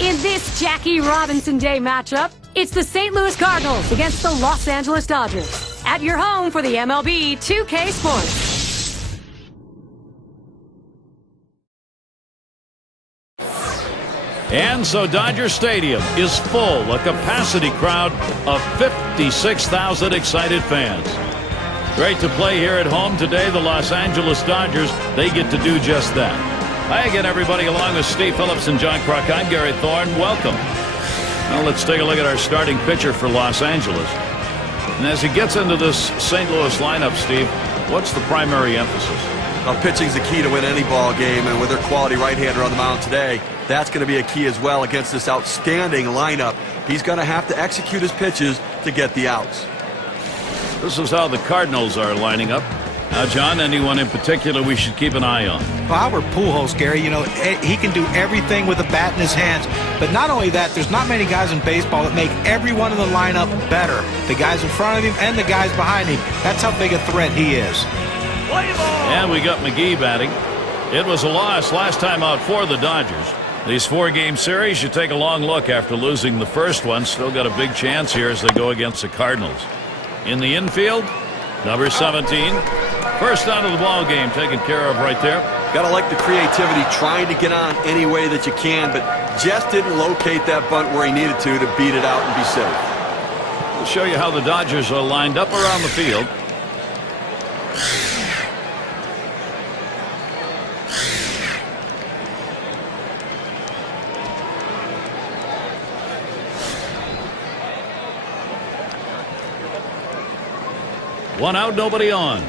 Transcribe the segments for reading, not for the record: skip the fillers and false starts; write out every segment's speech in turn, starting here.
In this Jackie Robinson Day matchup, it's the St. Louis Cardinals against the Los Angeles Dodgers. At your home for the MLB 2K Sports. And so Dodger Stadium is full, a capacity crowd of 56,000 excited fans. Great to play here at home today. The Los Angeles Dodgers, they get to do just that. Hi again, everybody, along with Steve Phillips and John Kruk. I'm Gary Thorne. Welcome. Now let's take a look at our starting pitcher for Los Angeles. And as he gets into this St. Louis lineup, Steve, what's the primary emphasis? Well, pitching's the key to win any ball game, and with their quality right-hander on the mound today, that's going to be a key as well against this outstanding lineup. He's going to have to execute his pitches to get the outs. This is how the Cardinals are lining up. Now, John, anyone in particular we should keep an eye on? Well, Albert Pujols, Gary, you know, he can do everything with a bat in his hands. But not only that, there's not many guys in baseball that make everyone in the lineup better. The guys in front of him and the guys behind him. That's how big a threat he is. And we got McGee batting. It was a loss last time out for the Dodgers. These four-game series, you take a long look after losing the first one. Still got a big chance here as they go against the Cardinals. In the infield, number 17. First out of the ball game taken care of right there. Got to like the creativity, trying to get on any way that you can, but just didn't locate that bunt where he needed to beat it out and be safe. We'll show you how the Dodgers are lined up around the field. One out, nobody on.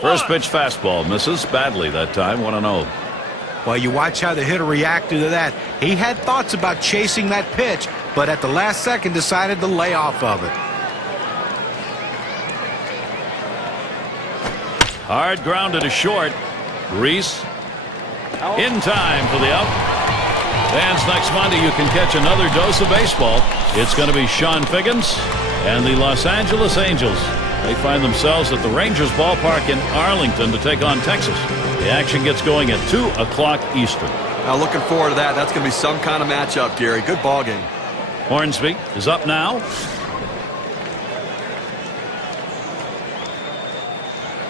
First pitch fastball misses badly that time. 1-0. Well, you watch how the hitter reacted to that. He had thoughts about chasing that pitch, but at the last second decided to lay off of it. Hard grounded to short. Reese in time for the out. Vance, next Monday you can catch another dose of baseball. It's going to be Sean Figgins and the Los Angeles Angels. They find themselves at the Rangers ballpark in Arlington to take on Texas. The action gets going at 2 o'clock Eastern. Now looking forward to that. That's going to be some kind of matchup, Gary. Good ball game. Hornsby is up now.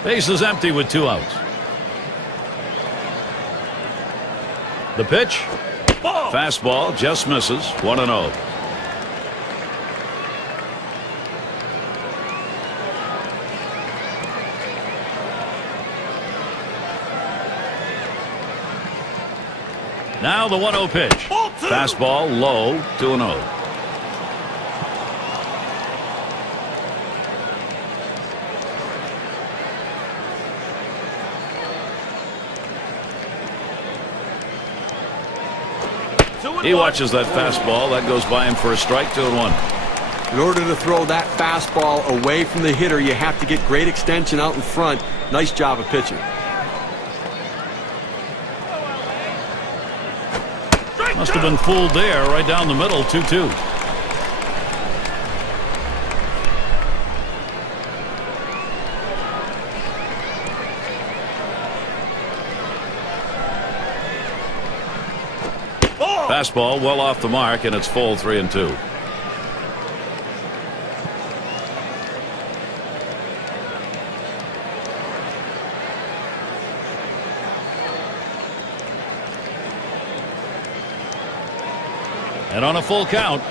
Base is empty with 2 outs. The pitch. Fastball just misses. 1-0. Now the 1-0 pitch. Fastball low. 2-0. He watches that fastball. That goes by him for a strike. 2-1. In order to throw that fastball away from the hitter, you have to get great extension out in front. Nice job of pitching. Must have been fooled there, right down the middle. 2-2. Fastball well off the mark, and it's full. 3-2. And on a full count,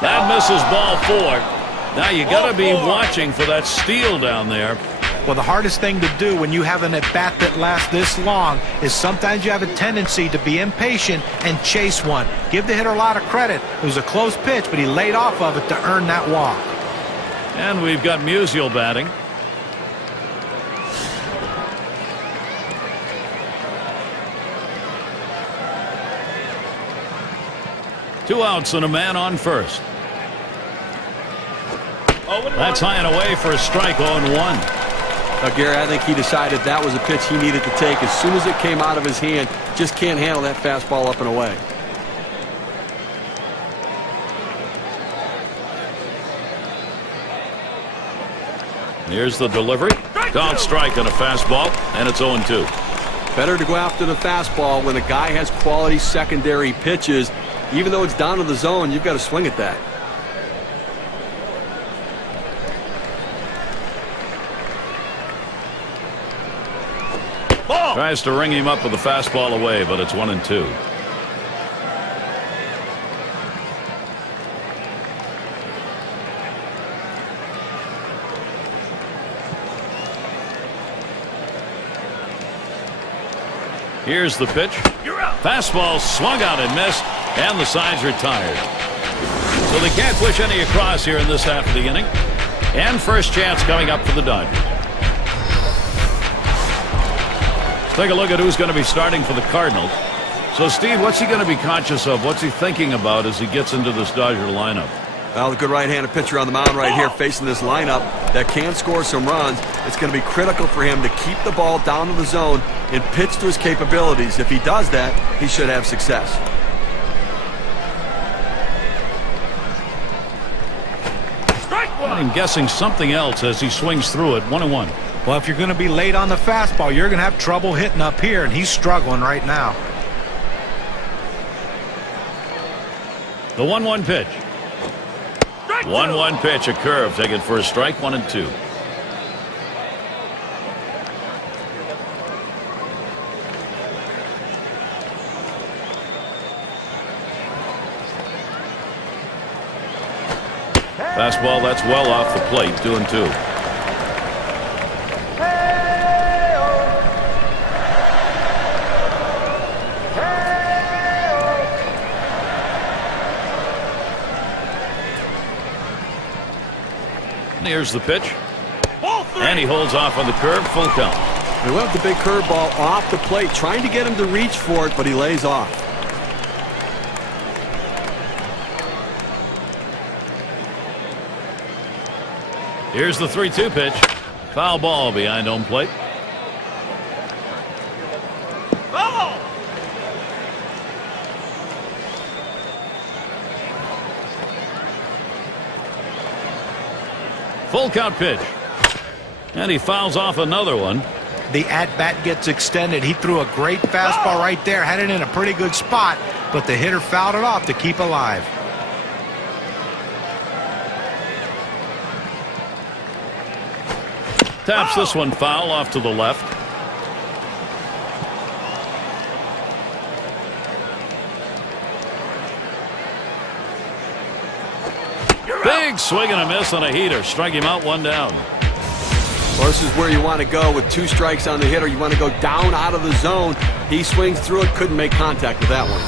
that misses ball 4. Now you got to be watching for that steal down there. Well, the hardest thing to do when you have an at-bat that lasts this long is sometimes you have a tendency to be impatient and chase one. Give the hitter a lot of credit. It was a close pitch, but he laid off of it to earn that walk. And we've got Musial batting. Two outs and a man on first. That's high and away for a strike. 0-1. Now, Gary, I think he decided that was a pitch he needed to take as soon as it came out of his hand. Just can't handle that fastball up and away. Here's the delivery. Called strike on a fastball, and it's 0-2. Better to go after the fastball when a guy has quality secondary pitches. Even though it's down to the zone, you've got to swing at that. Ball. Tries to ring him up with the fastball away, but it's 1-2. Here's the pitch. Fastball swung out and missed, and the side's retired. So they can't push any across here in this half of the inning. And first chance coming up for the Dodgers. Let's take a look at who's going to be starting for the Cardinals. So, Steve, what's he going to be conscious of? What's he thinking about as he gets into this Dodger lineup? Well, the good right-handed pitcher on the mound right here facing this lineup that can score some runs. It's going to be critical for him to keep the ball down to the zone and pitch to his capabilities. If he does that, he should have success. I'm guessing something else as he swings through it. 1-1. Well, if you're going to be late on the fastball, you're going to have trouble hitting up here, and he's struggling right now. The 1-1 pitch. 1-1 pitch, a curve, taken for a strike, 1-2. Fastball, that's well off the plate, 2-2. Here's the pitch. And he holds off on the curve, full count. They left the big curveball off the plate, trying to get him to reach for it, but he lays off. Here's the 3-2 pitch. Foul ball behind home plate. Full count pitch. And he fouls off another one. The at-bat gets extended. He threw a great fastball right there, had it in a pretty good spot, but the hitter fouled it off to keep alive. Taps this one foul off to the left. Big swing and a miss on a heater. Strike him out, one down. Well, this is where you want to go with 2 strikes on the hitter. You want to go down out of the zone. He swings through it, couldn't make contact with that one.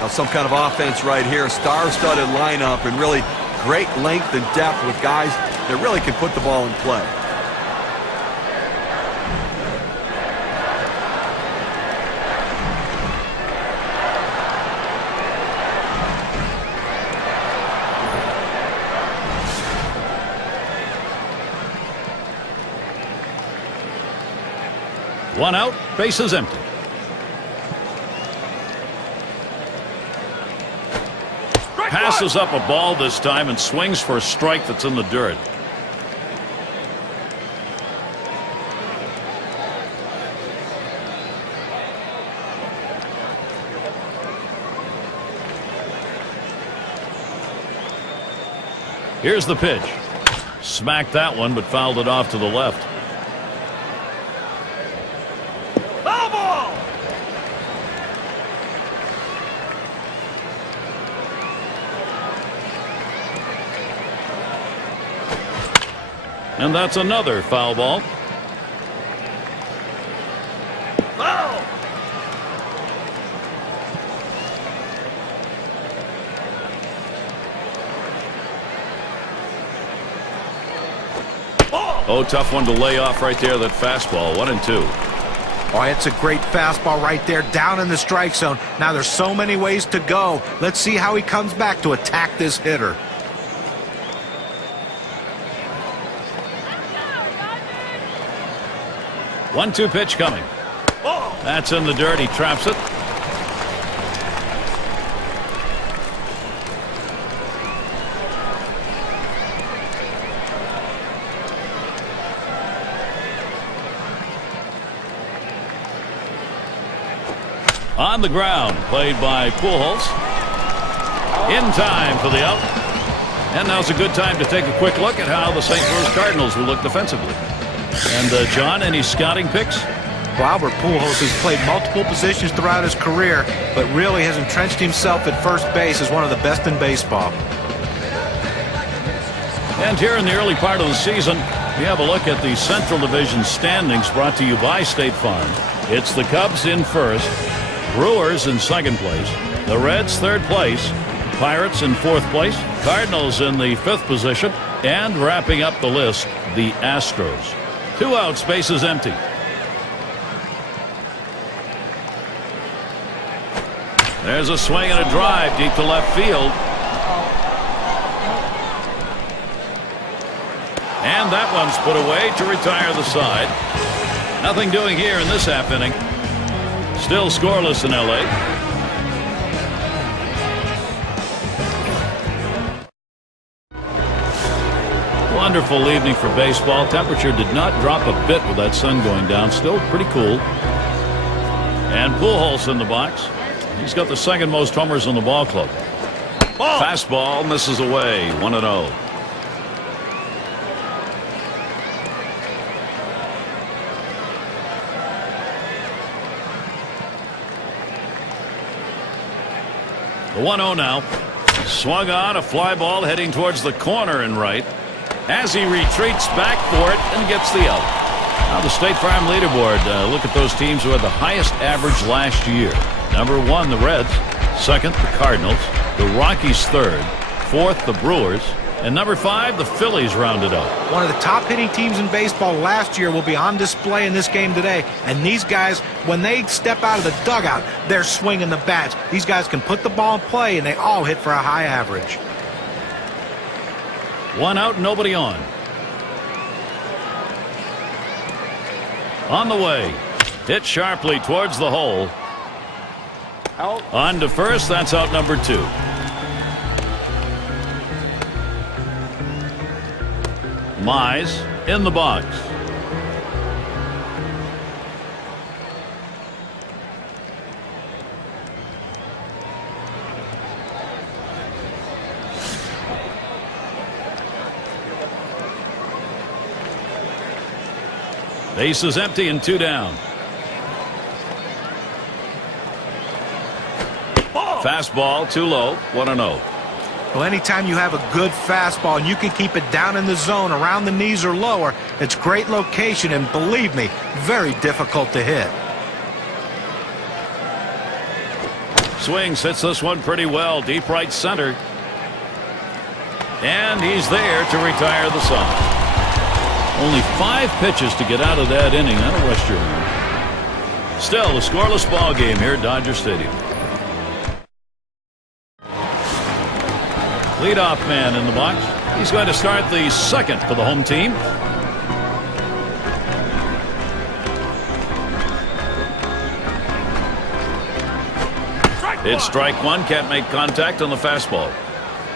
Now some kind of offense right here. Star-studded lineup and really great length and depth with guys that really can put the ball in play. One out, bases empty. Passes up a ball this time and swings for a strike that's in the dirt. Here's the pitch. Smacked that one, but fouled it off to the left. And that's another foul ball. Foul! Oh, tough one to lay off right there, that fastball. 1-2. Oh, it's a great fastball right there, down in the strike zone. Now there's so many ways to go. Let's see how he comes back to attack this hitter. 1-2 pitch coming. That's in the dirt. He traps it. On the ground, played by Pujols. In time for the out. And now's a good time to take a quick look at how the St. Louis Cardinals will look defensively. And, John, any scouting picks? Well, Albert Pujols has played multiple positions throughout his career, but really has entrenched himself at first base as one of the best in baseball. And here in the early part of the season, we have a look at the Central Division standings brought to you by State Farm. It's the Cubs in first, Brewers in second place, the Reds third place, Pirates in fourth place, Cardinals in the fifth position, and wrapping up the list, the Astros. 2 outs, bases empty. There's a swing and a drive deep to left field. And that one's put away to retire the side. Nothing doing here in this half inning. Still scoreless in L.A. Wonderful evening for baseball. Temperature did not drop a bit with that sun going down. Still pretty cool. And Pujols in the box. He's got the second most homers in the ball club. Fastball misses away. 1-0. The 1-0 now. Swung on, a fly ball heading towards the corner and right as he retreats back for it and gets the out. Now the State Farm leaderboard. Look at those teams who had the highest average last year. Number 1, the Reds. Second, the Cardinals. The Rockies third. Fourth, the Brewers. And number 5, the Phillies rounded up. One of the top hitting teams in baseball last year will be on display in this game today. And these guys, when they step out of the dugout, they're swinging the bats. These guys can put the ball in play, and they all hit for a high average. 1 out, nobody on. On the way. Hit sharply towards the hole. Out. On to first, that's out number 2. Mize in the box. Base is empty and 2 down. Fastball too low. 1-0. Well, anytime you have a good fastball and you can keep it down in the zone around the knees or lower, it's great location and, believe me, very difficult to hit. Swings, hits this one pretty well, deep right center. And he's there to retire the side. Only 5 pitches to get out of that inning. That'll rest your arm. Still a scoreless ball game here at Dodger Stadium. Leadoff man in the box. He's going to start the second for the home team. It's strike 1. Can't make contact on the fastball.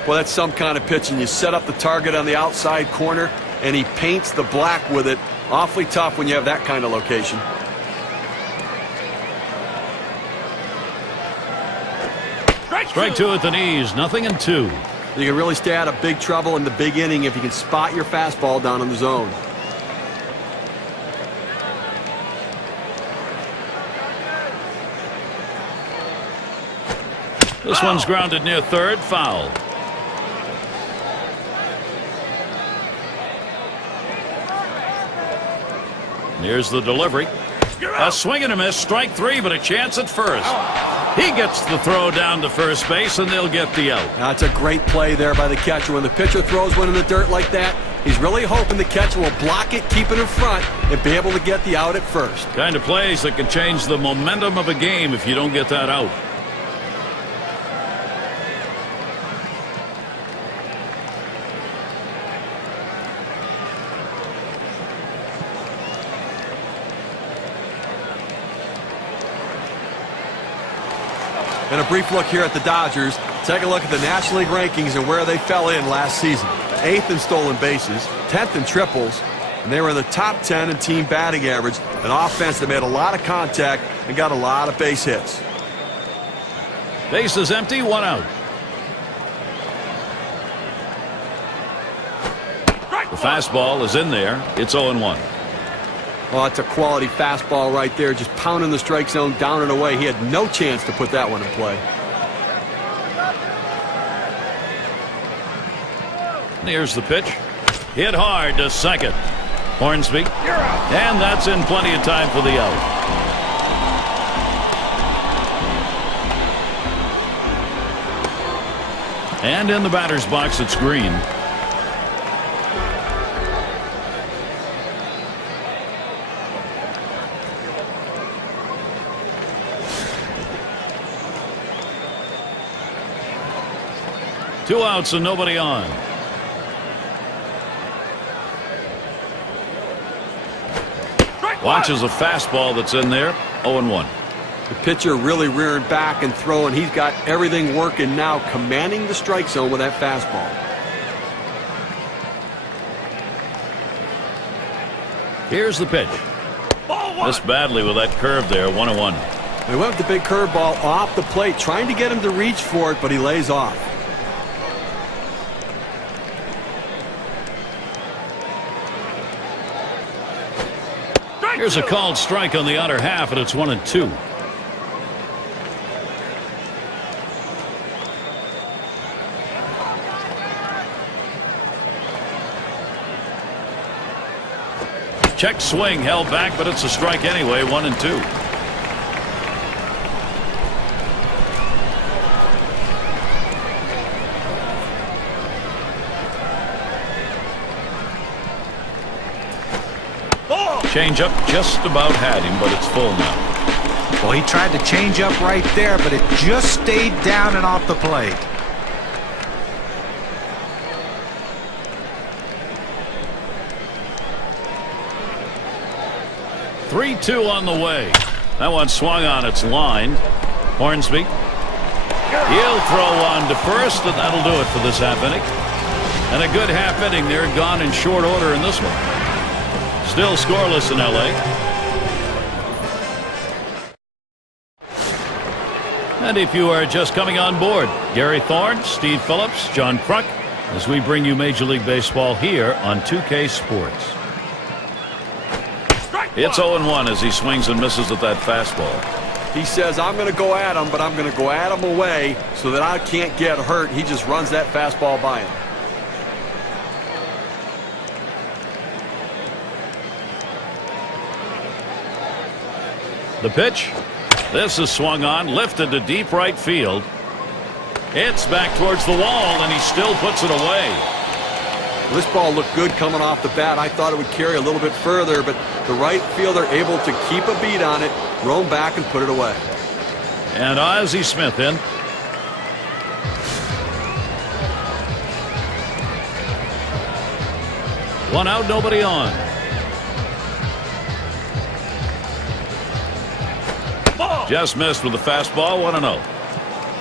Well, that's some kind of pitch, and you set up the target on the outside corner, and he paints the black with it. Awfully tough when you have that kind of location. Strike 2 at the knees. 0-2. You can really stay out of big trouble in the big inning if you can spot your fastball down in the zone. This one's grounded near third. Foul. Here's the delivery. A swing and a miss. Strike 3, but a chance at first. He gets the throw down to first base, and they'll get the out. That's a great play there by the catcher. When the pitcher throws one in the dirt like that, he's really hoping the catcher will block it, keep it in front, and be able to get the out at first. Kind of plays that can change the momentum of a game if you don't get that out. And a brief look here at the Dodgers. Take a look at the National League rankings and where they fell in last season. 8th in stolen bases, 10th in triples, and they were in the top 10 in team batting average. An offense that made a lot of contact and got a lot of base hits. Base is empty, 1 out. The fastball is in there. It's 0-1. Oh, it's a quality fastball right there. Just pounding the strike zone down and away. He had no chance to put that one in play. Here's the pitch. Hit hard to second. Hornsby. And that's in plenty of time for the out. And in the batter's box, it's Green. Two outs and nobody on. Watches a fastball that's in there. 0-1. The pitcher really rearing back and throwing. He's got everything working now, commanding the strike zone with that fastball. Here's the pitch. Missed badly with that curve there. 1-1. They went with the big curveball off the plate, trying to get him to reach for it, but he lays off. Here's a called strike on the outer half, and it's 1-2. Check swing held back, but it's a strike anyway. 1-2. Change up just about had him, but it's full now. Well, he tried to change up right there, but it just stayed down and off the plate. Three-two on the way. That one swung on its line. Hornsby. He'll throw on to first, and that'll do it for this half inning. And a good half inning there, gone in short order in this one. Still scoreless in L.A. And if you are just coming on board, Gary Thorne, Steve Phillips, John Kruk, as we bring you Major League Baseball here on 2K Sports. It's 0-1 as he swings and misses at that fastball. He says, I'm going to go at him, but I'm going to go at him away so that I can't get hurt. He just runs that fastball by him. The pitch. This is swung on, lifted to deep right field. It's back towards the wall, and he still puts it away. This ball looked good coming off the bat. I thought it would carry a little bit further, but the right fielder able to keep a beat on it, roam back and put it away. And Ozzie Smith in. One out, nobody on. Just missed with the fastball. 1-0.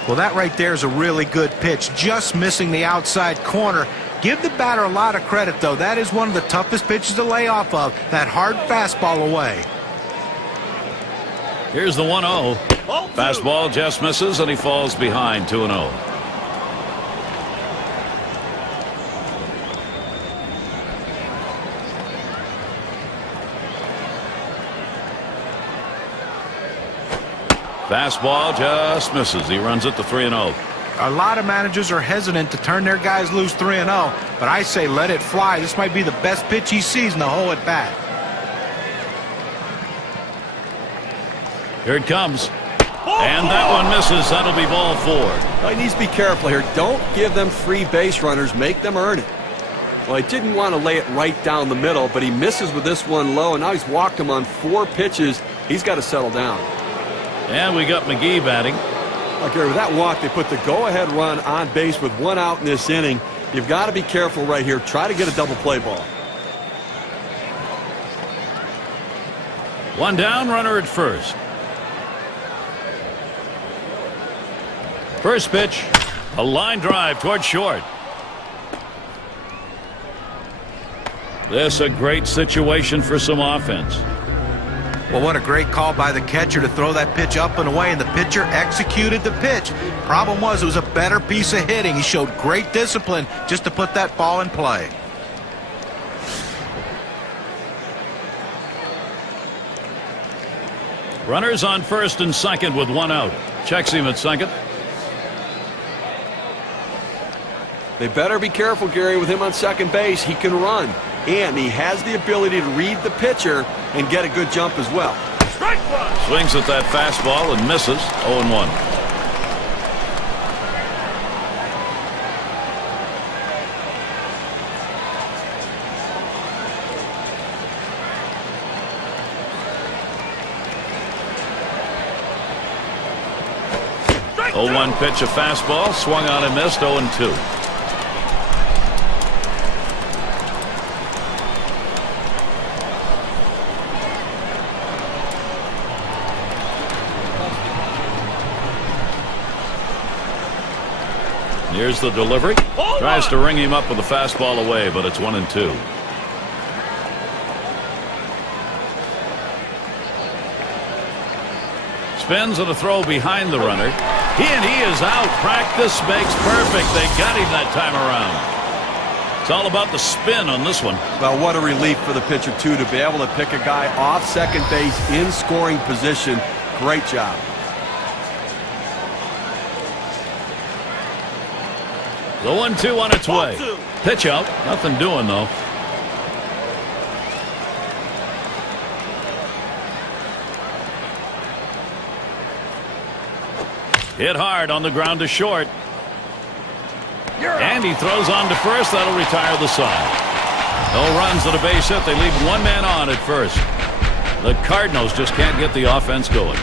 Well, that right there is a really good pitch, just missing the outside corner. Give the batter a lot of credit, though. That is one of the toughest pitches to lay off of, that hard fastball away. Here's the 1-0. Fastball just misses, and he falls behind. 2-0. Fastball just misses. He runs it to 3-0. A lot of managers are hesitant to turn their guys loose 3-0, but I say let it fly. This might be the best pitch he sees in the whole at bat. Here it comes. And that one misses. That'll be ball 4. He needs to be careful here. Don't give them free base runners. Make them earn it. Well, he didn't want to lay it right down the middle, but he misses with this one low, and now he's walked him on 4 pitches. He's got to settle down. And we got McGee batting. Okay, with that walk, they put the go-ahead run on base with 1 out in this inning. You've got to be careful right here. Try to get a double play ball. 1 down, runner at first. First pitch, a line drive toward short. This a great situation for some offense. Well, what a great call by the catcher to throw that pitch up and away, and the pitcher executed the pitch. Problem was, it was a better piece of hitting. He showed great discipline just to put that ball in play. Runners on first and second with one out. Checks him at second. They better be careful, Gary, with him on second base. He can run, and he has the ability to read the pitcher and get a good jump as well. Strike one. Swings at that fastball and misses. 0-1. One pitch, a fastball, swung on and missed. 0-2. Here's the delivery. Tries to ring him up with a fastball away, but it's 1-2. Spins and a throw behind the runner. He is out. Practice makes perfect. They got him that time around. It's all about the spin on this one. Well, what a relief for the pitcher, too, to be able to pick a guy off second base in scoring position. Great job. The 1-2 on its way. Pitch out. Nothing doing, though. Hit hard on the ground to short. And he throws on to first. That'll retire the side. No runs and a base hit. They leave one man on at first. The Cardinals just can't get the offense going.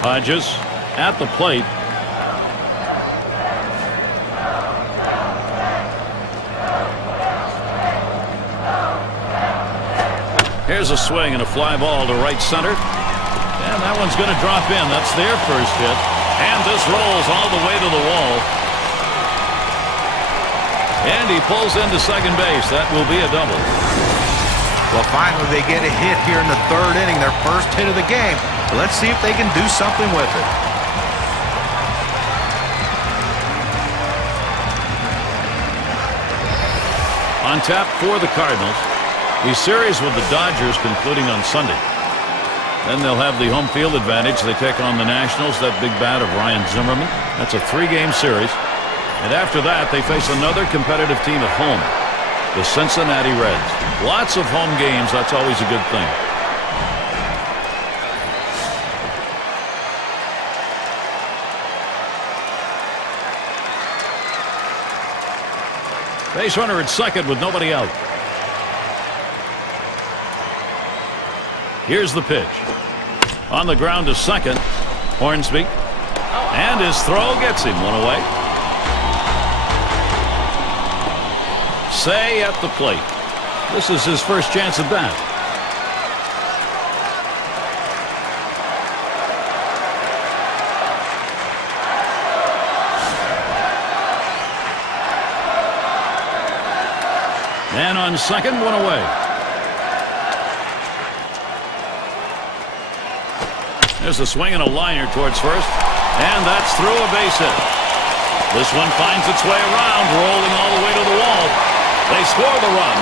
Hodges at the plate. Here's a swing and a fly ball to right center. And that one's going to drop in. That's their first hit. And this rolls all the way to the wall. And he pulls into second base. That will be a double. Well, finally they get a hit here in the third inning, their first hit of the game. Let's see if they can do something with it. On tap for the Cardinals. The series with the Dodgers concluding on Sunday. Then they'll have the home field advantage. They take on the Nationals, that big bat of Ryan Zimmerman. That's a 3-game series. And after that, they face another competitive team at home, the Cincinnati Reds. Lots of home games. That's always a good thing. Base runner at second with nobody out. Here's the pitch. On the ground to second. Hornsby. And his throw gets him one away. Say at the plate. This is his first chance at bat. And on second, one away. There's a swing and a liner towards first. And that's through a base hit. This one finds its way around, rolling all the way to the wall. They score the run.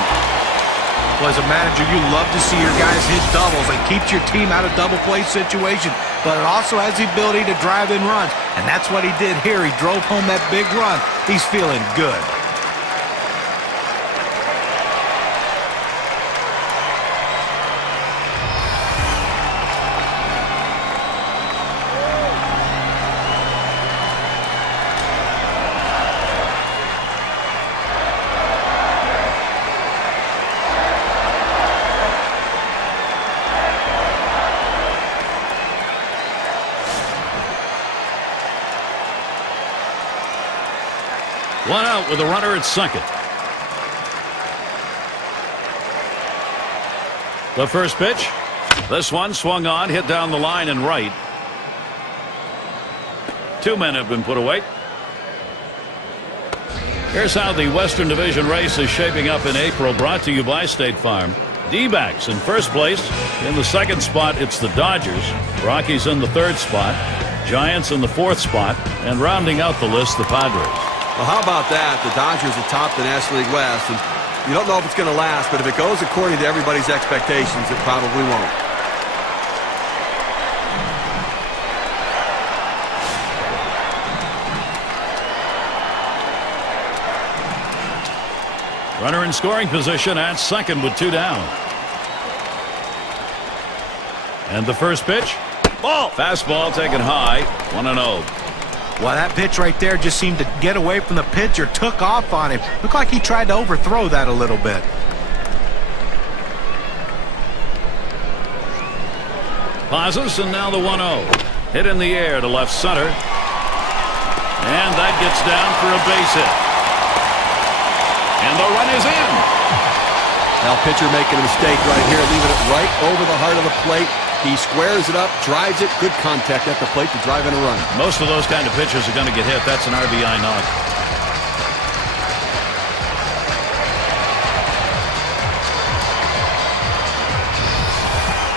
Well, as a manager, you love to see your guys hit doubles. It keeps your team out of double play situations, but it also has the ability to drive in runs. And that's what he did here. He drove home that big run. He's feeling good. One out with a runner at second. The first pitch. This one swung on, hit down the line and right. 2 men have been put away. Here's how the Western Division race is shaping up in April, brought to you by State Farm. D-backs in first place. In the second spot, it's the Dodgers. Rockies in the third spot. Giants in the fourth spot. And rounding out the list, the Padres. Well, how about that? The Dodgers atop the National League West. And you don't know if it's going to last, but if it goes according to everybody's expectations, it probably won't. Runner in scoring position at second with 2 down. And the first pitch. Ball. Fastball taken high. 1-0. Well, that pitch right there just seemed to get away from the pitcher, took off on him. Looked like he tried to overthrow that a little bit. Pauses, and now the 1-0. Hit in the air to left center. And that gets down for a base hit. And the run is in. Now pitcher making a mistake right here, leaving it right over the heart of the plate. He squares it up, drives it, good contact at the plate to drive in a run. Most of those kind of pitches are going to get hit. That's an RBI knock.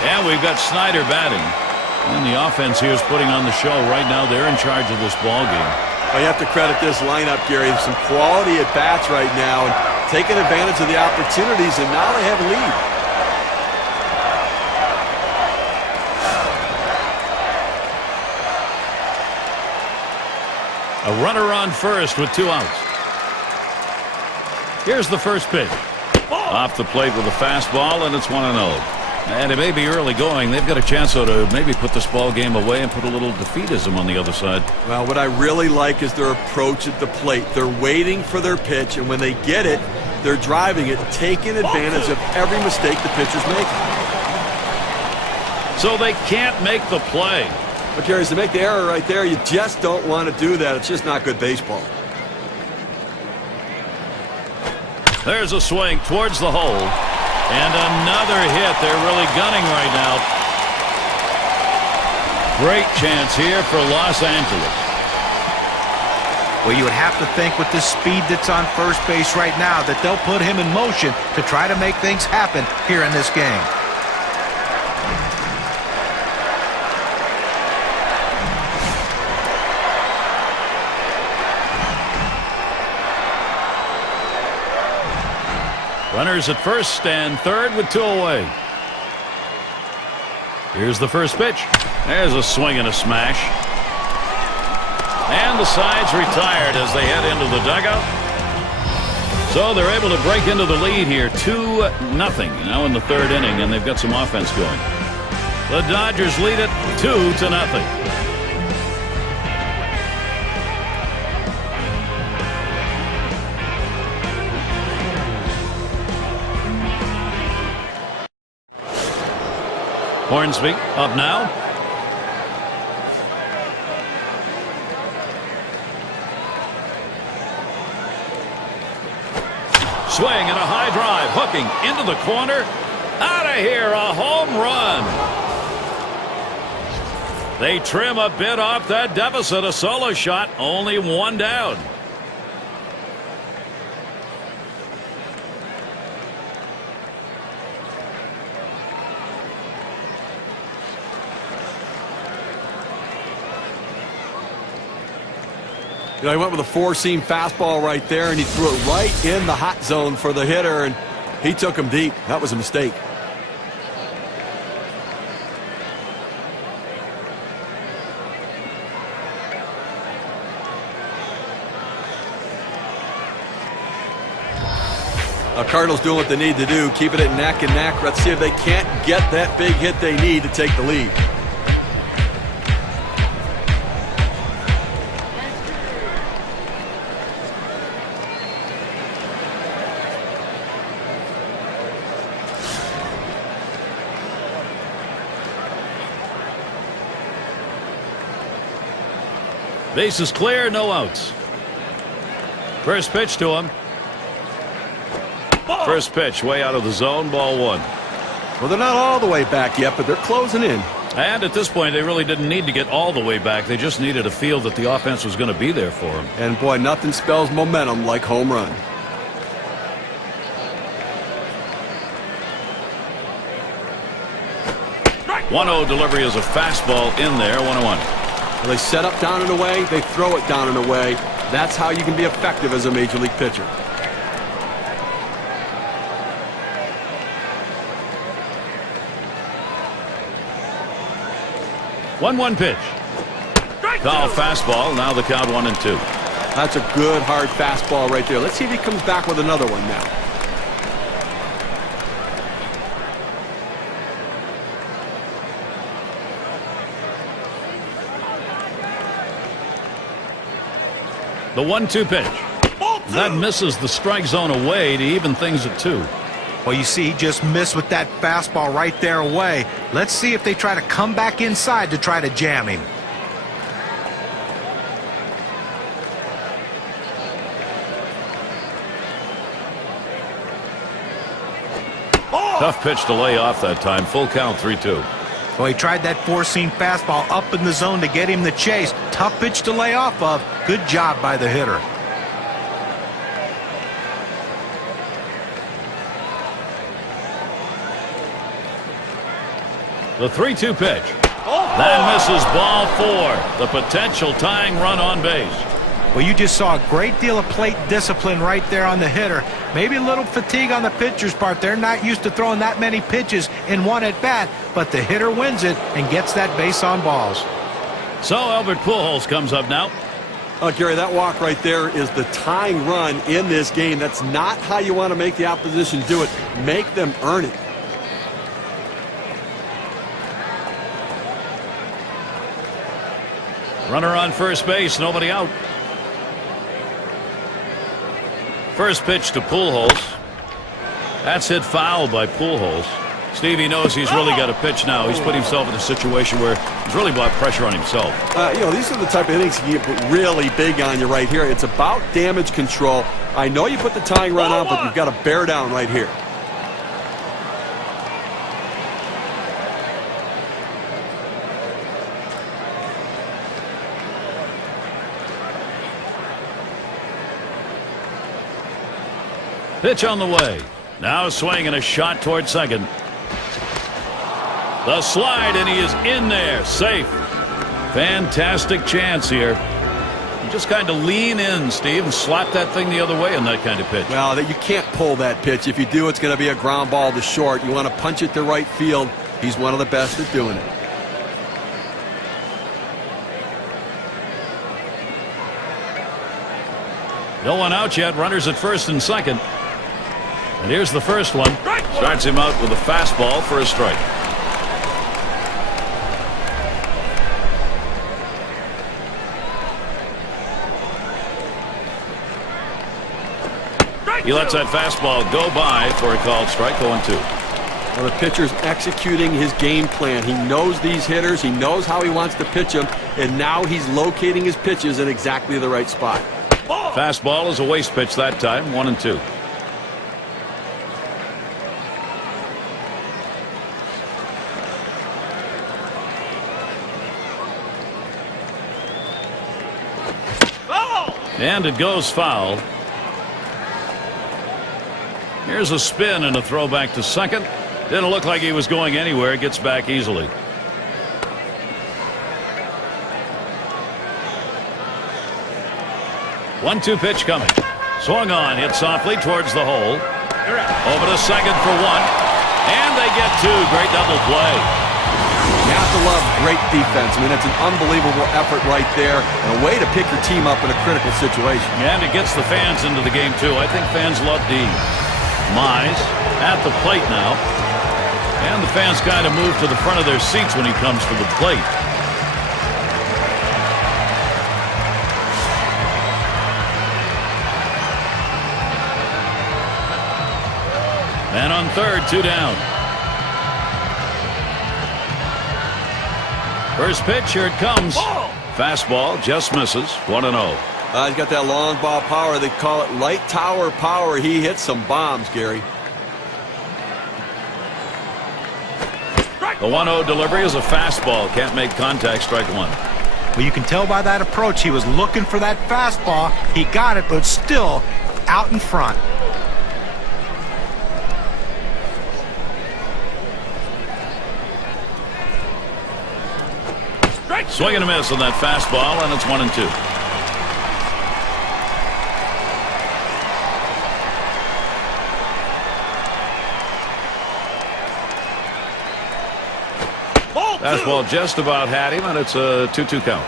And we've got Snyder batting. And the offense here is putting on the show. Right now they're in charge of this ball game. Well, you have to credit this lineup, Gary. Some quality at bats right now and taking advantage of the opportunities, and now they have a lead. A runner on first with 2 outs. Here's the first pitch. Off the plate with a fastball, and it's 1-0. And it may be early going. They've got a chance to maybe put this ball game away and put a little defeatism on the other side. Well, what I really like is their approach at the plate. They're waiting for their pitch, and when they get it, they're driving it, taking advantage of every mistake the pitcher's making. So they can't make the play. But, Gary, to make the error right there, you just don't want to do that. It's just not good baseball. There's a swing towards the hole. And another hit. They're really gunning right now. Great chance here for Los Angeles. Well, you would have to think with the speed that's on first base right now that they'll put him in motion to try to make things happen here in this game. Runners at first and third with 2 away. Here's the first pitch. There's a swing and a smash. And the side's retired as they head into the dugout. So they're able to break into the lead here. 2-0 now in the third inning, and they've got some offense going. The Dodgers lead it 2-0. Hornsby up now. Swing and a high drive, hooking into the corner. Out of here, a home run. They trim a bit off that deficit. A solo shot, only 1 down. You know, he went with a 4-seam fastball right there, and he threw it right in the hot zone for the hitter, and he took him deep. That was a mistake. Cardinals doing what they need to do, keeping it neck and neck. Let's see if they can't get that big hit they need to take the lead. Base is clear, no outs. First pitch to him. First pitch way out of the zone, ball 1. Well, they're not all the way back yet, but they're closing in. And at this point, they really didn't need to get all the way back. They just needed to feel that the offense was going to be there for them. And boy, nothing spells momentum like home run. Right. 1-0 delivery is a fastball in there. 1-1. Well, they set up down and away. They throw it down and away. That's how you can be effective as a major league pitcher. 1-1 pitch. Foul fastball. Now the count 1-2. That's a good hard fastball right there. Let's see if he comes back with another one now. The 1-2 pitch. That misses the strike zone away to even things at 2. Well, you see, he just missed with that fastball right there away. Let's see if they try to come back inside to try to jam him. Tough pitch to lay off that time. Full count, 3-2. Well, he tried that four-seam fastball up in the zone to get him the chase. Tough pitch to lay off of. Good job by the hitter. The 3-2 pitch. That misses ball 4. The potential tying run on base. Well, you just saw a great deal of plate discipline right there on the hitter. Maybe a little fatigue on the pitcher's part. They're not used to throwing that many pitches in one at bat, but the hitter wins it and gets that base on balls. So Albert Pujols comes up now. Oh, Gary, that walk right there is the tying run in this game. That's not how you want to make the opposition do it. Make them earn it. Runner on first base, nobody out. First pitch to Pujols. That's hit foul by Pujols. Stevie knows he's really got a pitch now. He's put himself in a situation where he's really brought pressure on himself. These are the type of innings you get really big on you right here. It's about damage control. I know you put the tying run on, but you've got to bear down right here. Pitch on the way. Now a swing and a shot toward second. The slide, and he is in there. Safe. Fantastic chance here. You just kind of lean in, Steve, and slap that thing the other way on that kind of pitch. Well, you can't pull that pitch. If you do, it's going to be a ground ball to short. You want to punch it to right field. He's one of the best at doing it. No one out yet. Runners at first and second. And here's the first one. Starts him out with a fastball for a strike. He lets that fastball go by for a called strike. 0-2. Well, the pitcher's executing his game plan. He knows these hitters. He knows how he wants to pitch them. And now he's locating his pitches in exactly the right spot. Fastball is a waste pitch that time. 1-2. And it goes foul. Here's a spin and a throw back to second. Didn't look like he was going anywhere. Gets back easily. One-two pitch coming. Swung on, hit softly towards the hole. Over to second for one. And they get two. Great double play. You have to love great defense. I mean, it's an unbelievable effort right there and a way to pick your team up in a critical situation. And it gets the fans into the game, too. I think fans love D. Mize at the plate now. And the fans kind of move to the front of their seats when he comes to the plate. And on third, 2 down. First pitch, here it comes. Fastball just misses. 1-0. He's got that long ball power. They call it light tower power. He hits some bombs, Gary. The 1-0 delivery is a fastball. Can't make contact. Strike one. Well, you can tell by that approach he was looking for that fastball. He got it, but still out in front. Swing and a miss on that fastball, and it's 1-2. Fastball just about had him, and it's a 2-2 count.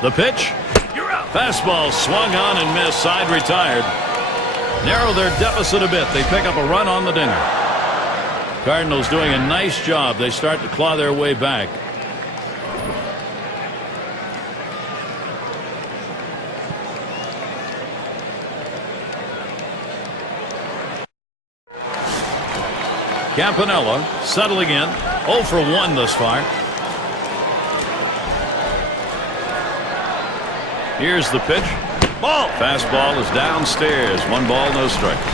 The pitch. Fastball swung on and missed. Side retired. Narrow their deficit a bit. They pick up a run on the dinger. Cardinals doing a nice job. They start to claw their way back. Campanella settling in. 0 for 1 thus far. Here's the pitch. Ball. Fastball is downstairs. 1 ball, no strikes.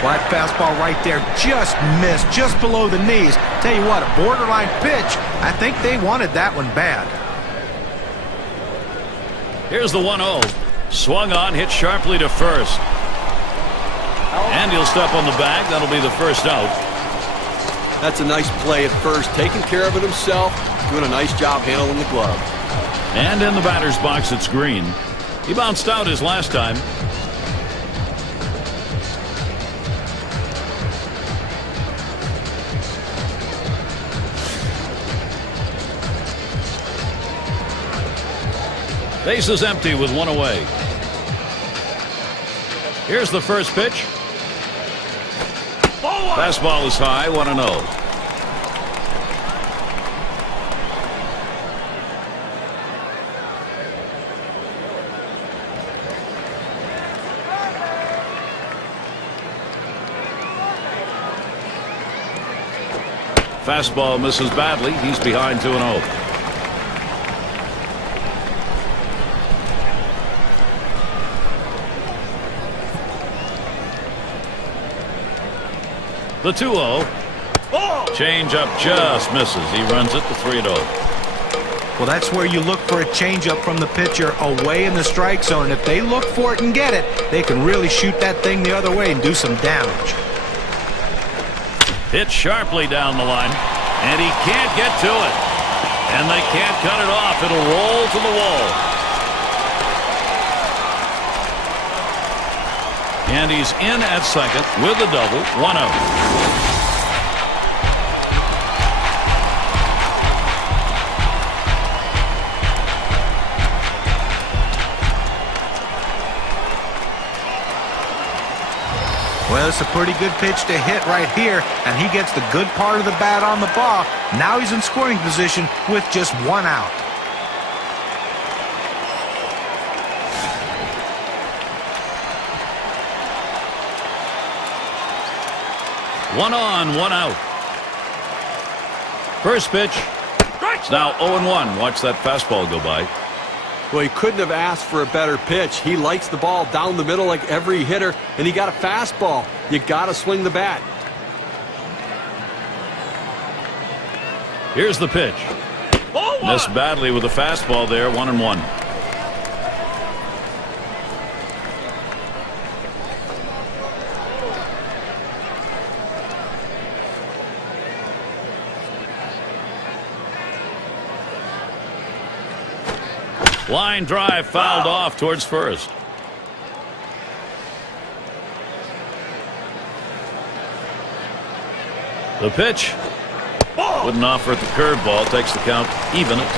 Well, that fastball right there just missed, just below the knees. Tell you what, a borderline pitch. I think they wanted that one bad. Here's the 1-0. Swung on, hit sharply to first. And he'll step on the bag. That'll be the first out. That's a nice play at first. Taking care of it himself. Doing a nice job handling the glove. And in the batter's box, it's Green. He bounced out his last time. Base is empty with 1 away. Here's the first pitch. Fastball is high, 1-0. Fastball misses badly. He's behind 2-0. The 2-0. Change up just misses. He runs it to 3-0. Well, that's where you look for a changeup from the pitcher away in the strike zone. If they look for it and get it, they can really shoot that thing the other way and do some damage. Hit sharply down the line, and he can't get to it. And they can't cut it off. It'll roll to the wall. And he's in at second with a double, 1-0. Well, it's a pretty good pitch to hit right here, and he gets the good part of the bat on the ball. Now he's in scoring position with just 1 out. One on, 1 out. First pitch. It's now 0-1. Watch that fastball go by. Well, he couldn't have asked for a better pitch. He lights the ball down the middle like every hitter, and he got a fastball. You got to swing the bat. Here's the pitch. Missed badly with the fastball there, 1-1. Line drive fouled off towards first. The pitch. Wouldn't offer at the curveball. Takes the count even at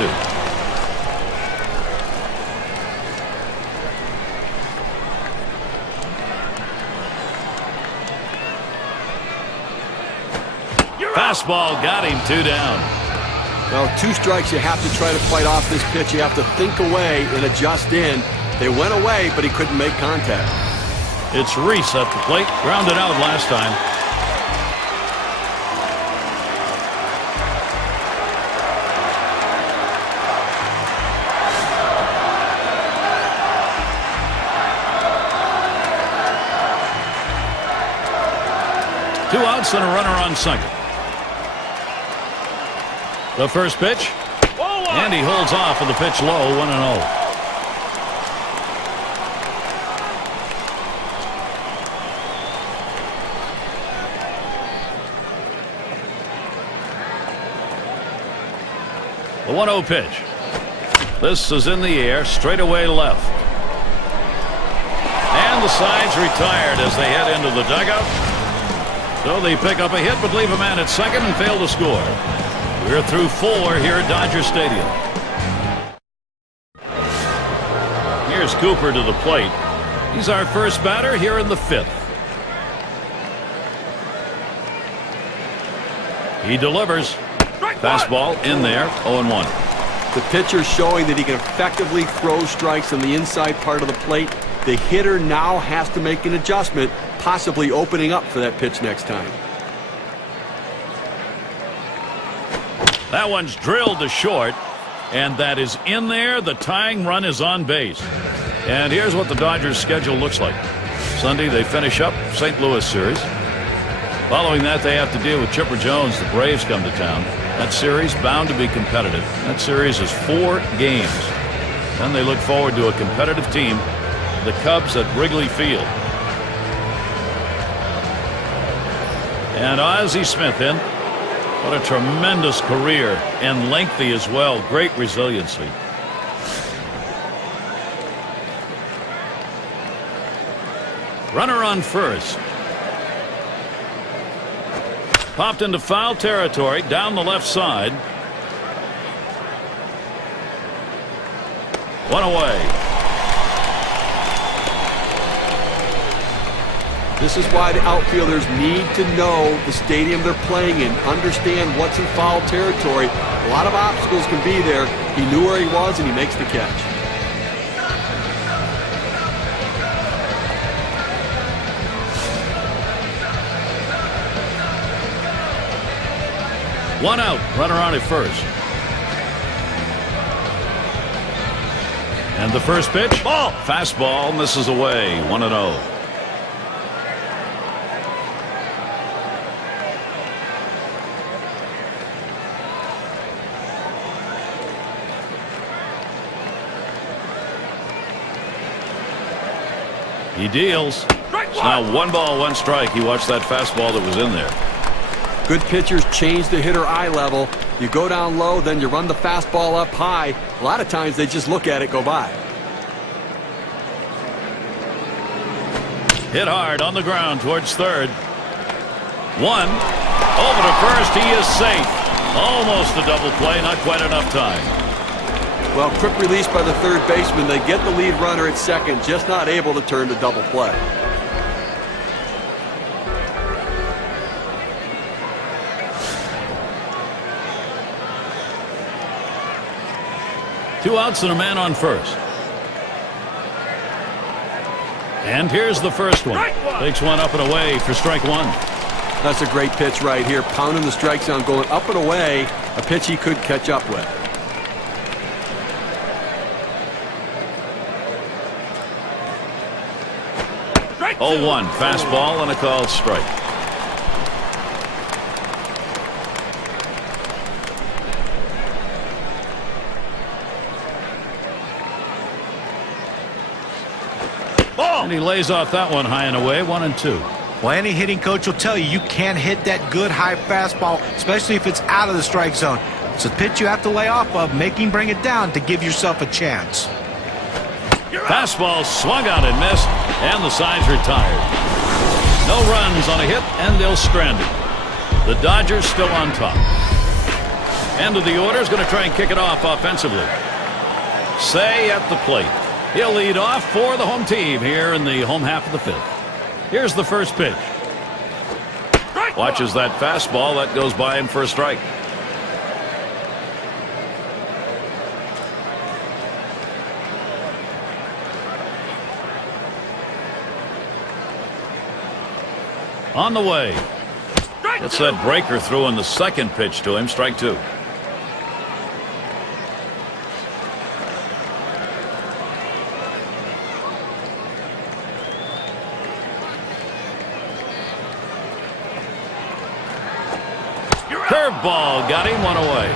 2. Fastball got him 2 down. Well, 2 strikes, you have to try to fight off this pitch. You have to think away and adjust in. They went away, but he couldn't make contact. It's Reese at the plate. Grounded out last time. 2 outs and a runner on second. The first pitch. And he holds off with the pitch low, 1-0. The 1-0 pitch. This is in the air, straight away left. And the side's retired as they head into the dugout. So they pick up a hit but leave a man at second and fail to score. We're through 4 here at Dodger Stadium. Here's Cooper to the plate. He's our first batter here in the 5th. He delivers. Fastball in there, 0-1. The pitcher showing that he can effectively throw strikes on the inside part of the plate. The hitter now has to make an adjustment, possibly opening up for that pitch next time. That one's drilled to short, and that is in there. The tying run is on base. And here's what the Dodgers' schedule looks like. Sunday, they finish up St. Louis series. Following that, they have to deal with Chipper Jones. The Braves come to town. That series bound to be competitive. That series is 4 games. Then they look forward to a competitive team, the Cubs at Wrigley Field. And Ozzie Smith in. What a tremendous career, and lengthy as well. Great resiliency. Runner on first. Popped into foul territory down the left side. 1 away. This is why the outfielders need to know the stadium they're playing in, understand what's in foul territory. A lot of obstacles can be there. He knew where he was, and he makes the catch. One out, runner on at first. And the first pitch, ball. Fastball misses away, 1-0. He deals. It's now 1 ball, 1 strike. He watched that fastball that was in there. Good pitchers change the hitter eye level. You go down low, then you run the fastball up high. A lot of times they just look at it go by. Hit hard on the ground towards third. 1. Over to first. He is safe. Almost a double play. Not quite enough time. Well, quick release by the third baseman. They get the lead runner at second, just not able to turn to double play. Two outs and a man on first. And here's the first one. Takes one up and away for strike 1. That's a great pitch right here. Pounding the strike zone, going up and away. A pitch he could catch up with. Strike 0-1. Fastball and a called strike. And he lays off that one high and away, 1-2. Well, any hitting coach will tell you you can't hit that good high fastball, especially if it's out of the strike zone. It's a pitch you have to lay off of, bring it down to give yourself a chance. Fastball swung out and missed, and the side's retired. No runs on a hit, and they'll strand it. The Dodgers still on top. End of the order is going to try and kick it off offensively. Say at the plate. He'll lead off for the home team here in the home half of the 5th. Here's the first pitch. Watches that fastball. That goes by him for a strike. On the way. Gets that breaker through in the second pitch to him. Strike 2. Curveball got him, one away.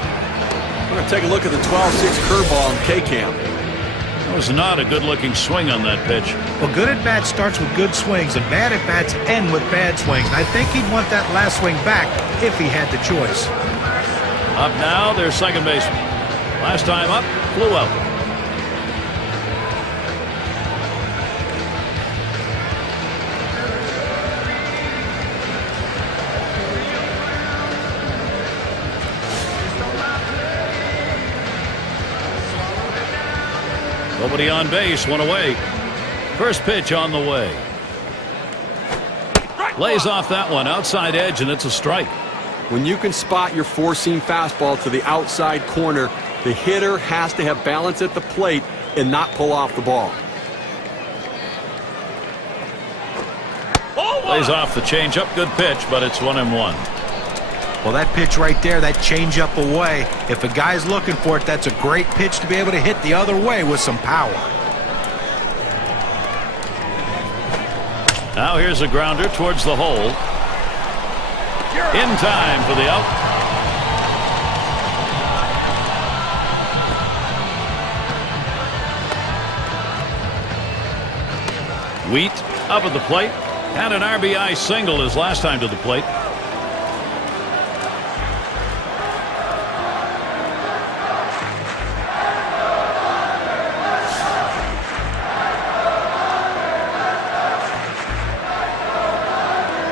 We're going to take a look at the 12-6 curveball in K-Cam. That was not a good-looking swing on that pitch. Well, good at bat starts with good swings, and bad at bats end with bad swings. And I think he'd want that last swing back if he had the choice. Up now, their second baseman. Last time up, flew out. Nobody on base, one away. First pitch on the way. Lays off that one, outside edge, and it's a strike. When you can spot your four-seam fastball to the outside corner, the hitter has to have balance at the plate and not pull off the ball. Lays off the changeup, good pitch, but it's 1-1. Well, that pitch right there, that changeup away, if a guy's looking for it, that's a great pitch to be able to hit the other way with some power. Now here's a grounder towards the hole. In time for the out. Wheat up at the plate. Had an RBI single his last time to the plate.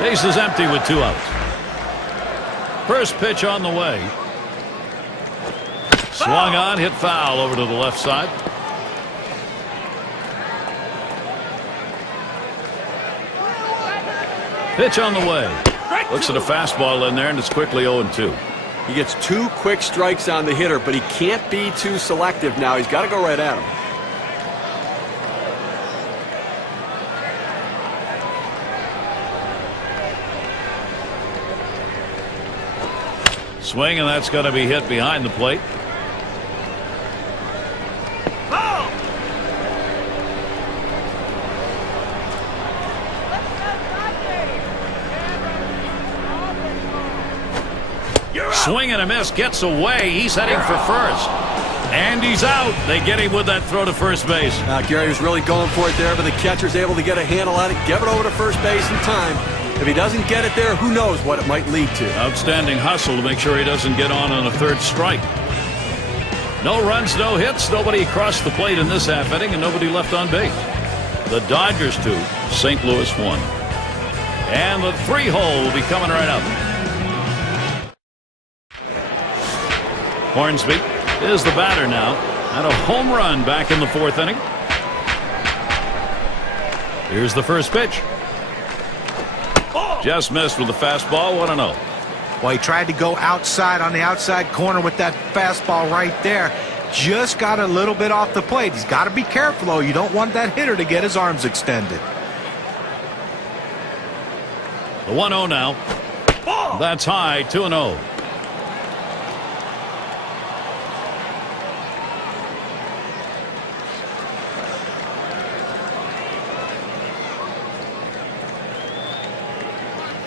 Base is empty with 2 outs. First pitch on the way. Swung on, hit foul over to the left side. Pitch on the way. Looks at a fastball in there, and it's quickly 0-2. He gets 2 quick strikes on the hitter, but he can't be too selective now. He's got to go right at him. Swing, and that's going to be hit behind the plate. Swing and a miss, gets away. He's heading for first. And he's out. They get him with that throw to first base. Gary was really going for it there, but the catcher's able to get a handle on it, give it over to first base in time. If he doesn't get it there, who knows what it might lead to. Outstanding hustle to make sure he doesn't get on a third strike. No runs, no hits, nobody crossed the plate in this half inning, and nobody left on base. The Dodgers 2, St. Louis 1. And the 3-hole will be coming right up. Hornsby is the batter now. Had a home run back in the 4th inning. Here's the first pitch. Just missed with the fastball, 1-0. Well, he tried to go outside on the outside corner with that fastball right there. Just got a little bit off the plate. He's got to be careful, though. You don't want that hitter to get his arms extended. The 1-0 now. That's high, 2-0.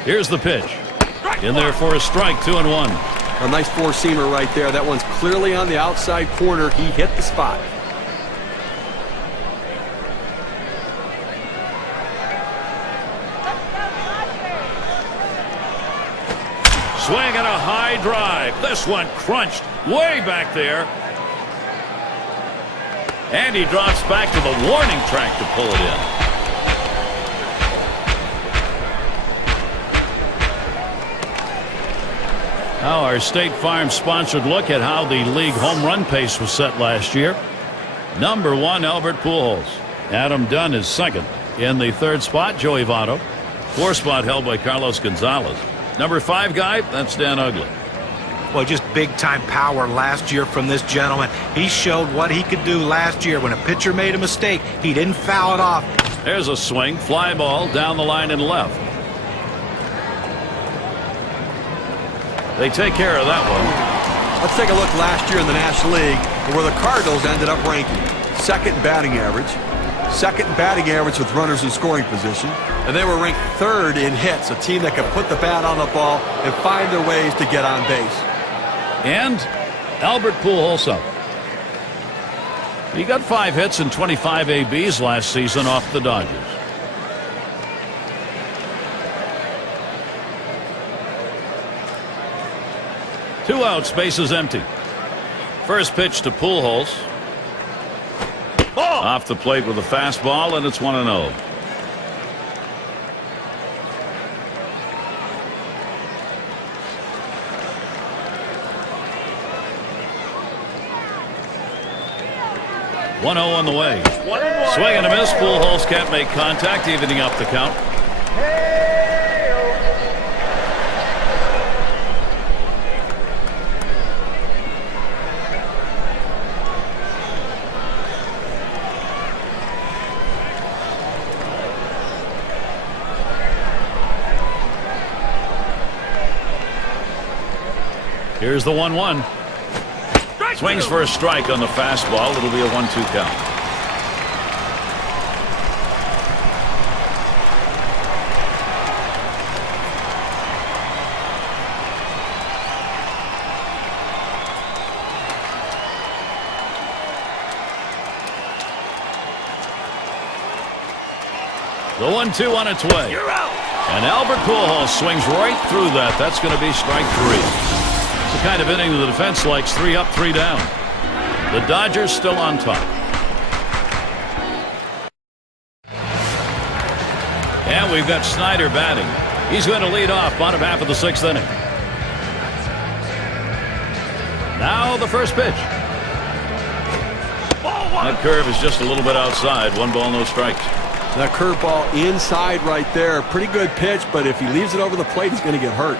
Here's the pitch. In there for a strike, 2-1. A nice four-seamer right there. That one's clearly on the outside corner. He hit the spot. Swing and a high drive. This one crunched way back there. And he drops back to the warning track to pull it in. Now our State Farm sponsored look at how the league home run pace was set last year. Number 1, Albert Pujols. Adam Dunn is second. In the 3rd spot, Joey Votto. 4th spot held by Carlos Gonzalez. Number 5 guy, that's Dan Uggla. Well, just big-time power last year from this gentleman. He showed what he could do last year. When a pitcher made a mistake, he didn't foul it off. There's a swing, fly ball down the line and left. They take care of that one. Let's take a look last year in the National League where the Cardinals ended up ranking 2nd in batting average, 2nd in batting average with runners in scoring position, and they were ranked 3rd in hits, a team that could put the bat on the ball and find their ways to get on base. And Albert Pujols up. He got 5 hits and 25 ABs last season off the Dodgers. Two outs, bases empty. First pitch to Pujols. Off the plate with a fastball, and it's 1-0. On the way. Swing and a miss. Pujols can't make contact, evening up the count. Here's the 1-1. Swings for a strike on the fastball. It'll be a 1-2 count. The 1-2 on its way. You're out. And Albert Pujols swings right through that. That's going to be strike 3. It's the kind of inning the defense likes. 3 up, 3 down. The Dodgers still on top. And we've got Snyder batting. He's going to lead off bottom half of the 6th inning. Now the first pitch. That curve is just a little bit outside. 1 ball, no strikes. That curveball inside right there. Pretty good pitch, but if he leaves it over the plate, he's going to get hurt.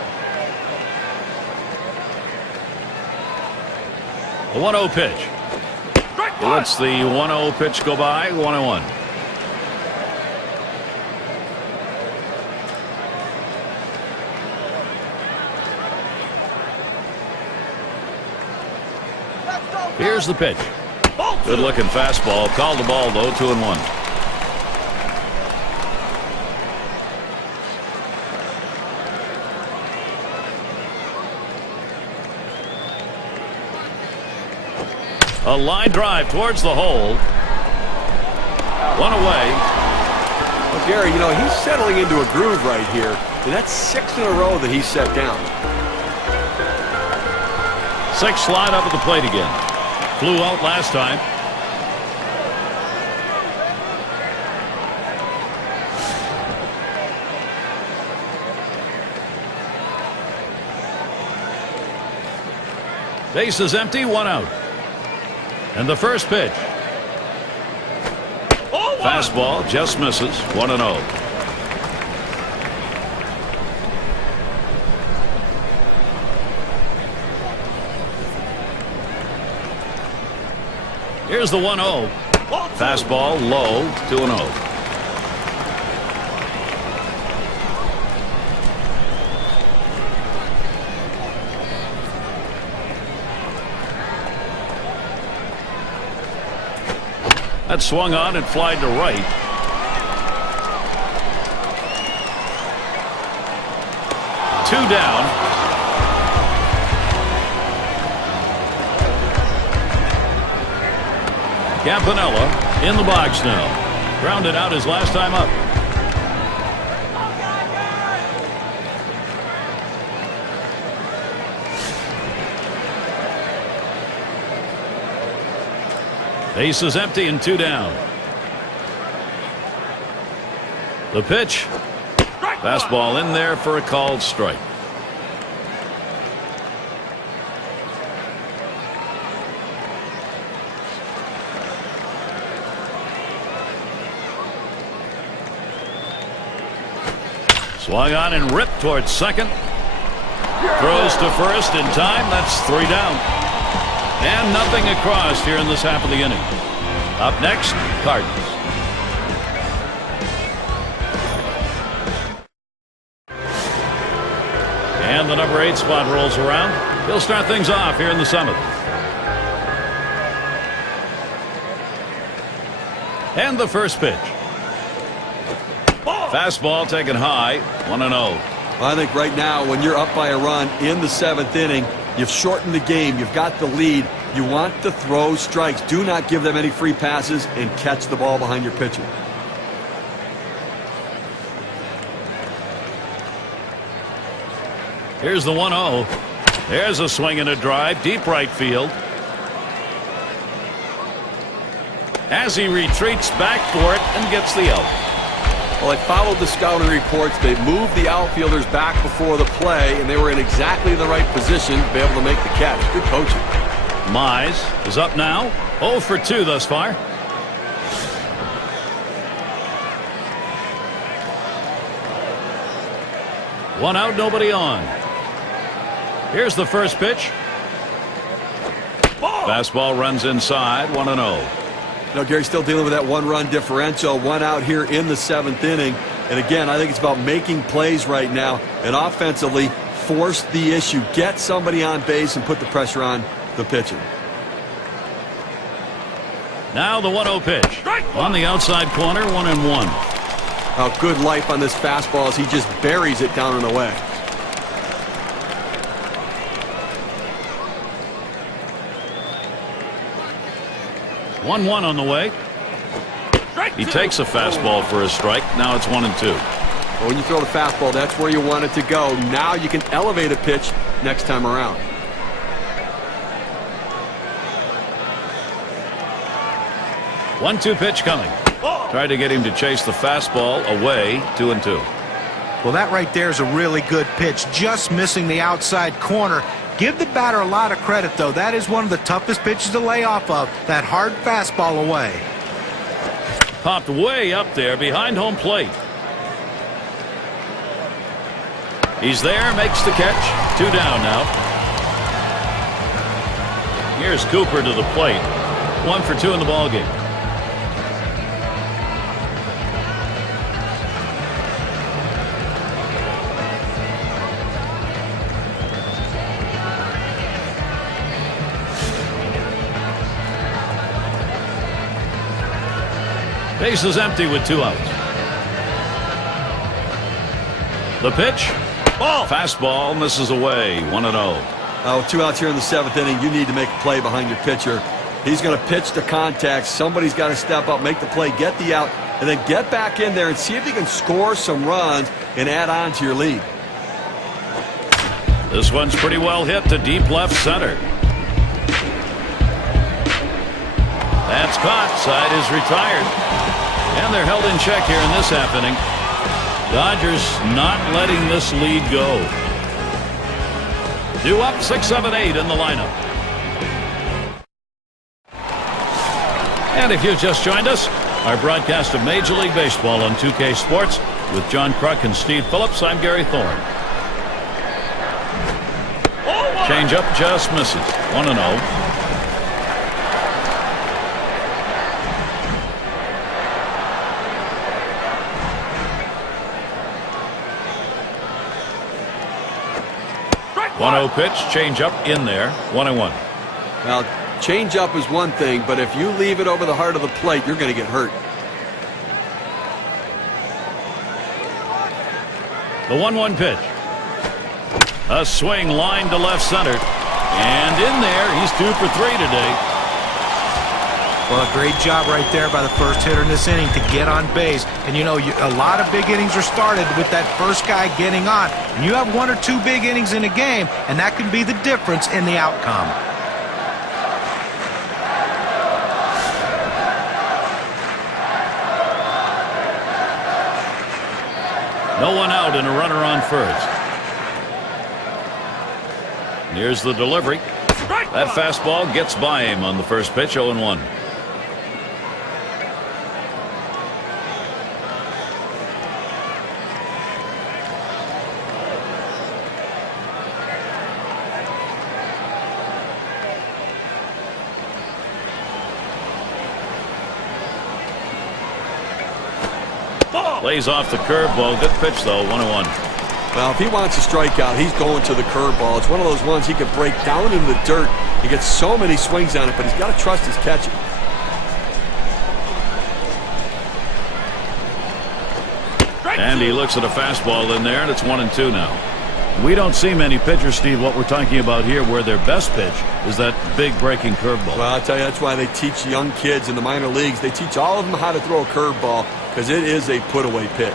The 1-0 pitch. Lets the 1-0 pitch go by. 1-1. Here's the pitch. Good looking fastball. Called the ball though. 2-1. A line drive towards the hole. 1 away. Well, Gary, you know, he's settling into a groove right here, and that's 6 in a row that he's set down. 6 slide up at the plate again. Flew out last time. Base is empty. 1 out. And the first pitch. Fastball just misses. 1-0. Here's the 1-0. Fastball low. 2-0. That swung on and flied to right. Two down. Campanella in the box now. Grounded out his last time up. Base is empty and 2 down. The pitch. Fastball in there for a called strike. Swung on and ripped towards second. Throws to first in time. That's 3 down. And nothing across here in this half of the inning. Up next, Cardinals. And the number 8 spot rolls around. He'll start things off here in the 7th. And the first pitch. Fastball taken high, 1-0. I think right now, when you're up by a run in the 7th inning, you've shortened the game, you've got the lead, you want to throw strikes. Do not give them any free passes and catch the ball behind your pitcher. Here's the 1-0. There's a swing and a drive, deep right field. As he retreats back for it and gets the out. Well, they followed the scouting reports. They moved the outfielders back before the play, and they were in exactly the right position to be able to make the catch. Good coaching. Mize is up now. 0 for 2 thus far. One out, nobody on. Here's the first pitch. Fastball runs inside, 1-0. No, Gary's still dealing with that one-run differential. One out here in the 7th inning. And again, I think it's about making plays right now and offensively force the issue. Get somebody on base and put the pressure on the pitcher. Now the 1-0 pitch. On the outside corner, 1-1. Oh, good life on this fastball as he just buries it down and away. One on the way. He takes a fastball for a strike. Now it's 1-2. Well, when you throw the fastball, that's where you want it to go. Now you can elevate a pitch next time around. One-two pitch coming. Tried to get him to chase the fastball away. 2-2. Well, that right there is a really good pitch. Just missing the outside corner. Give the batter a lot of credit, though. That is one of the toughest pitches to lay off of. That hard fastball away. Popped way up there behind home plate. He's there, makes the catch. 2 down now. Here's Cooper to the plate. 1 for 2 in the ballgame. Base is empty with 2 outs. The pitch. Fastball misses away. 1-0. Oh, 2 outs here in the 7th inning. You need to make a play behind your pitcher. He's going to pitch to contact. Somebody's got to step up, make the play, get the out, and then get back in there and see if you can score some runs and add on to your lead. This one's pretty well hit to deep left center. That's caught. Side is retired. And they're held in check here in this half inning. Dodgers not letting this lead go. Due up 6-7-8 in the lineup. And if you've just joined us, our broadcast of Major League Baseball on 2K Sports with John Kruk and Steve Phillips. I'm Gary Thorne. Changeup just misses. 1-0. Pitch, change up in there. 1-1. Now, change up is one thing, but if you leave it over the heart of the plate, you're going to get hurt. The 1-1 pitch. A swing line to left center. And in there, he's 2 for 3 today. Well, a great job right there by the first hitter in this inning to get on base. And, you know, a lot of big innings are started with that first guy getting on. And you have 1 or 2 big innings in a game, and that can be the difference in the outcome. No one out and a runner on first. Here's the delivery. That fastball gets by him on the first pitch. 0-1. Lays off the curveball. Good pitch, though. 1-1. Well, if he wants a strikeout, he's going to the curveball. It's one of those ones he can break down in the dirt. He gets so many swings on it, but he's got to trust his catching. And he looks at a fastball in there, and it's 1-2 now. We don't see many pitchers, Steve, what we're talking about here, where their best pitch is that big breaking curveball. Well, I'll tell you, that's why they teach young kids in the minor leagues. They teach all of them how to throw a curveball because it is a put-away pitch.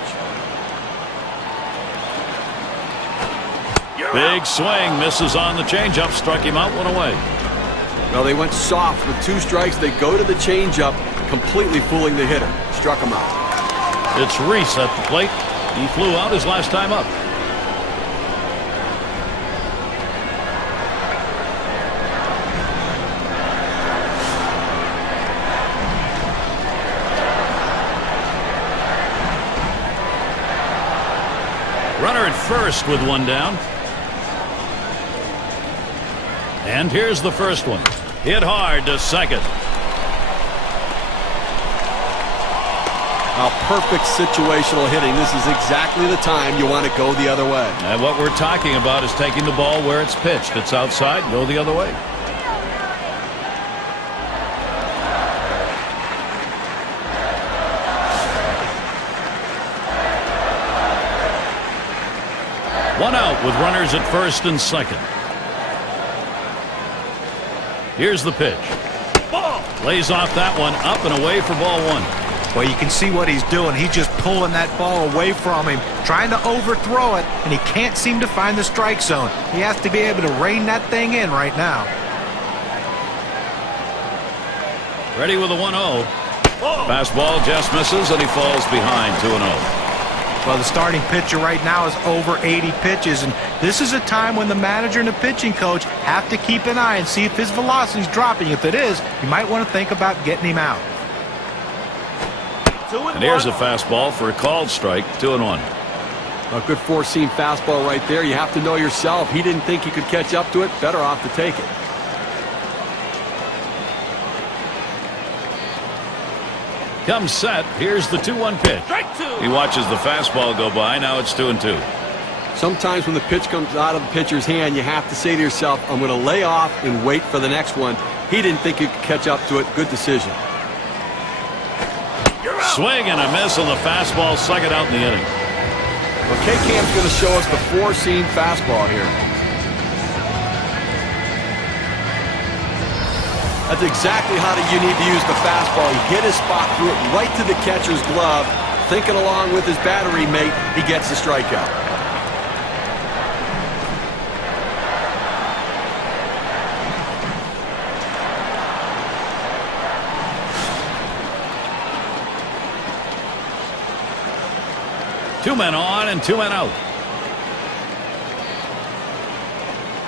Big swing, misses on the changeup, struck him out, 1 away. Well, they went soft with 2 strikes. They go to the changeup, completely fooling the hitter. Struck him out. It's Reese at the plate. He flew out his last time up. Runner at first with 1 down. And here's the first one. Hit hard to second. A perfect situational hitting. This is exactly the time you want to go the other way. And what we're talking about is taking the ball where it's pitched. It's outside, go the other way. One out with runners at first and second. Here's the pitch. Ball. Lays off that one, up and away for ball 1. Well, you can see what he's doing. He's just pulling that ball away from him, trying to overthrow it, and he can't seem to find the strike zone. He has to be able to rein that thing in right now. Ready with a 1-0. Fastball just misses, and he falls behind 2-0. Well, the starting pitcher right now is over 80 pitches, and this is a time when the manager and the pitching coach have to keep an eye and see if his velocity is dropping. If it is, you might want to think about getting him out. And here's a fastball for a called strike, 2-1. A good 4-seam fastball right there. You have to know yourself. He didn't think he could catch up to it. Better off to take it. Comes set. Here's the 2-1 pitch. He watches the fastball go by. Now it's 2-2. Sometimes when the pitch comes out of the pitcher's hand, you have to say to yourself, I'm going to lay off and wait for the next one. He didn't think he could catch up to it. Good decision. Swing and a miss on the fastball. Second out in the inning. Well, K-Cam's going to show us the 4-seam fastball here. That's exactly how you need to use the fastball. He hit his spot, threw it right to the catcher's glove. Thinking along with his battery mate, he gets the strikeout. Two men on and 2 men out.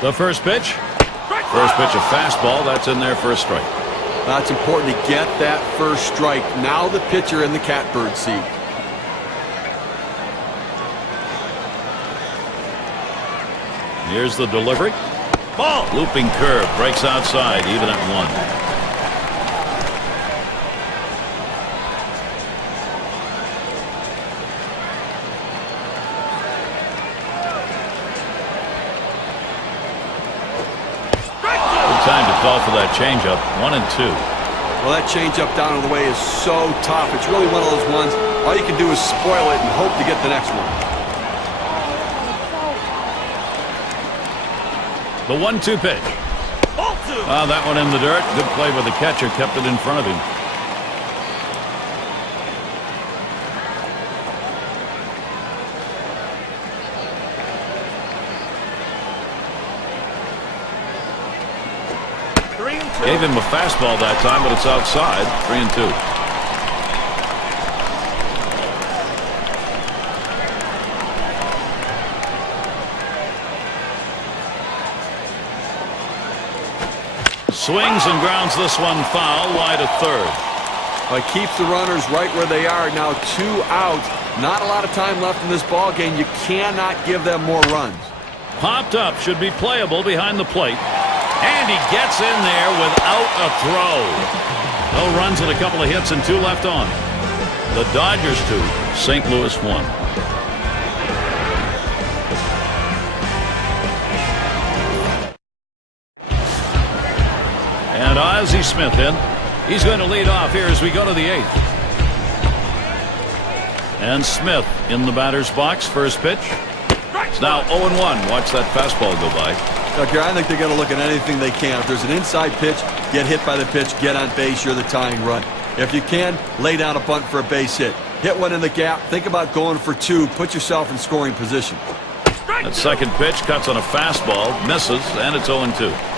The first pitch. First pitch, a fastball. That's in there for a strike. That's important to get that first strike. Now the pitcher in the catbird seat. Here's the delivery. Ball. Looping curve. Breaks outside. Even at 1. Time to call for that changeup. 1-2. Well, that changeup down on the way is so tough. It's really one of those ones, all you can do is spoil it and hope to get the next one. The 1-2 pitch. That one in the dirt. Good play by the catcher. Kept it in front of him. Gave him a fastball that time, but it's outside. 3-2. Swings and grounds this one foul, wide of third. Well, it keeps the runners right where they are. Now 2 out. Not a lot of time left in this ball game. You cannot give them more runs. Popped up, should be playable behind the plate. And he gets in there without a throw. No runs and a couple of hits and 2 left on. The Dodgers 2, St. Louis 1. And Ozzie Smith in. He's going to lead off here as we go to the 8th. And Smith in the batter's box. First pitch. It's now 0-1. Watch that fastball go by. Okay, I think they're going to look at anything they can. If there's an inside pitch, get hit by the pitch, get on base, you're the tying run. If you can, lay down a bunt for a base hit. Hit one in the gap. Think about going for two. Put yourself in scoring position. That second pitch cuts on a fastball, misses, and it's 0-2.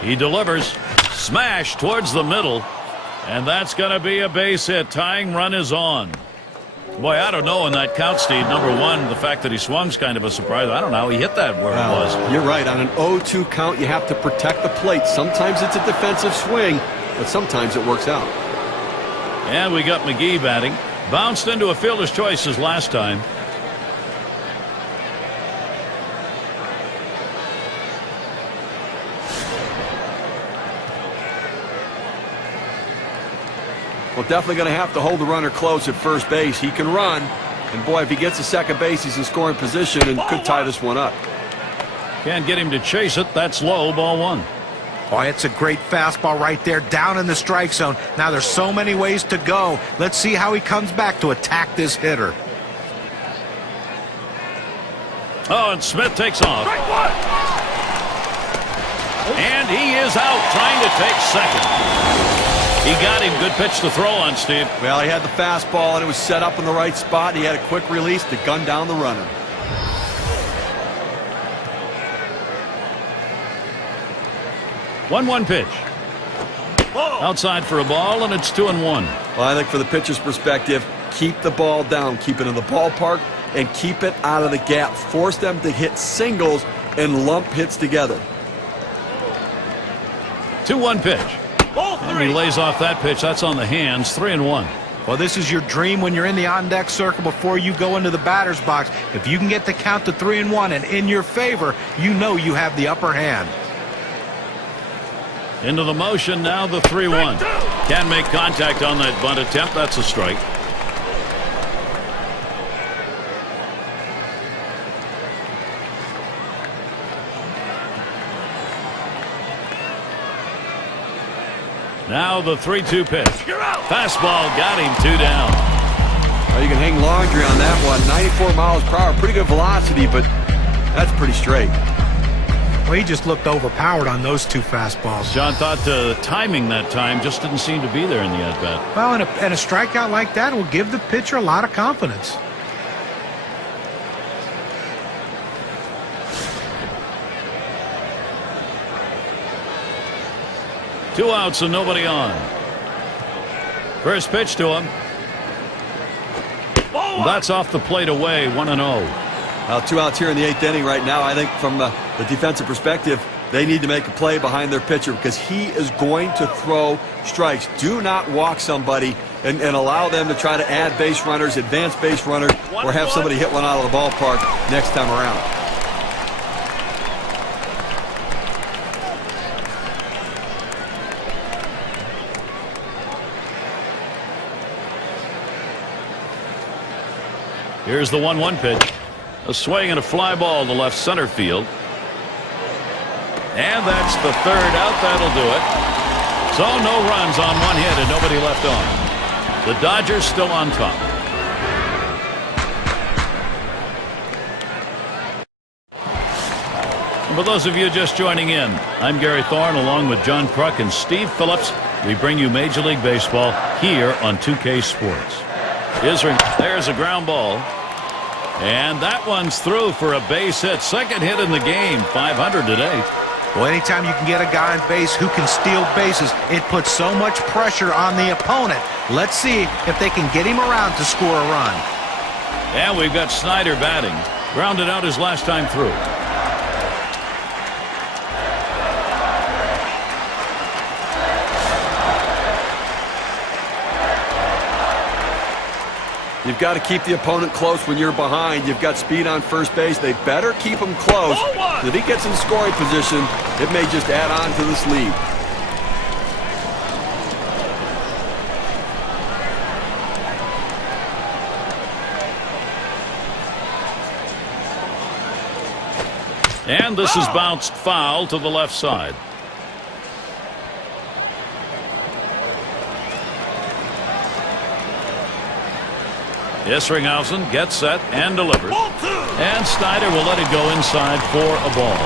He delivers. Smash towards the middle. And that's going to be a base hit. Tying run is on. Boy, I don't know in that count, Steve. Number one, the fact that he swung's kind of a surprise. I don't know how he hit that where it was. You're right. On an 0-2 count, you have to protect the plate. Sometimes it's a defensive swing, but sometimes it works out. And we got McGee batting. Bounced into a fielder's choice his last time. Well, definitely going to have to hold the runner close at first base. He can run. And, boy, if he gets to second base, he's in scoring position and could tie this one up. Can't get him to chase it. That's low. Ball one. Oh, it's a great fastball right there down in the strike zone. Now there's so many ways to go. Let's see how he comes back to attack this hitter. Oh, and Smith takes off. And he is out trying to take second. He got him. Good pitch to throw on, Steve. Well, he had the fastball, and it was set up in the right spot. He had a quick release to gun down the runner. One pitch. Outside for a ball, and it's 2-1. Well, I think for the pitcher's perspective, keep the ball down, keep it in the ballpark, and keep it out of the gap. Force them to hit singles and lump hits together. 2-1 pitch. And he lays off that pitch. That's on the hands. 3-1. Well, this is your dream when you're in the on-deck circle before you go into the batter's box. If you can get the count to 3-1 and in your favor, you know you have the upper hand. Into the motion now, the 3-1. Can't make contact on that bunt attempt. That's a strike. Now the 3-2 pitch. Fastball got him 2 down. Well, you can hang laundry on that one. 94 miles per hour. Pretty good velocity, but that's pretty straight. Well, he just looked overpowered on those two fastballs. John thought timing that time just didn't seem to be there in the at-bat. Well, and a strikeout like that will give the pitcher a lot of confidence. Two outs and nobody on. First pitch to him. That's off the plate away. 1-0. Well, 2 outs here in the 8th inning right now. I think from the defensive perspective, they need to make a play behind their pitcher because he is going to throw strikes. Do not walk somebody and allow them to try to add base runners, advance base runners, or have somebody hit one out of the ballpark next time around. Here's the 1-1 pitch. A swing and a fly ball to left center field. And that's the third out. That'll do it. So no runs on one hit and nobody left on. The Dodgers still on top. And for those of you just joining in, I'm Gary Thorne along with John Kruk and Steve Phillips. We bring you Major League Baseball here on 2K Sports. There's a ground ball. And that one's through for a base hit. Second hit in the game. 500 today. Well, anytime you can get a guy on base who can steal bases, it puts so much pressure on the opponent. Let's see if they can get him around to score a run. And we've got Snyder batting. Grounded out his last time through. You've got to keep the opponent close when you're behind. You've got speed on first base. They better keep him close. If he gets in scoring position, it may just add on to this lead. And this is bounced foul to the left side. Isringhausen gets set and delivers. And Snyder will let it go inside for a ball.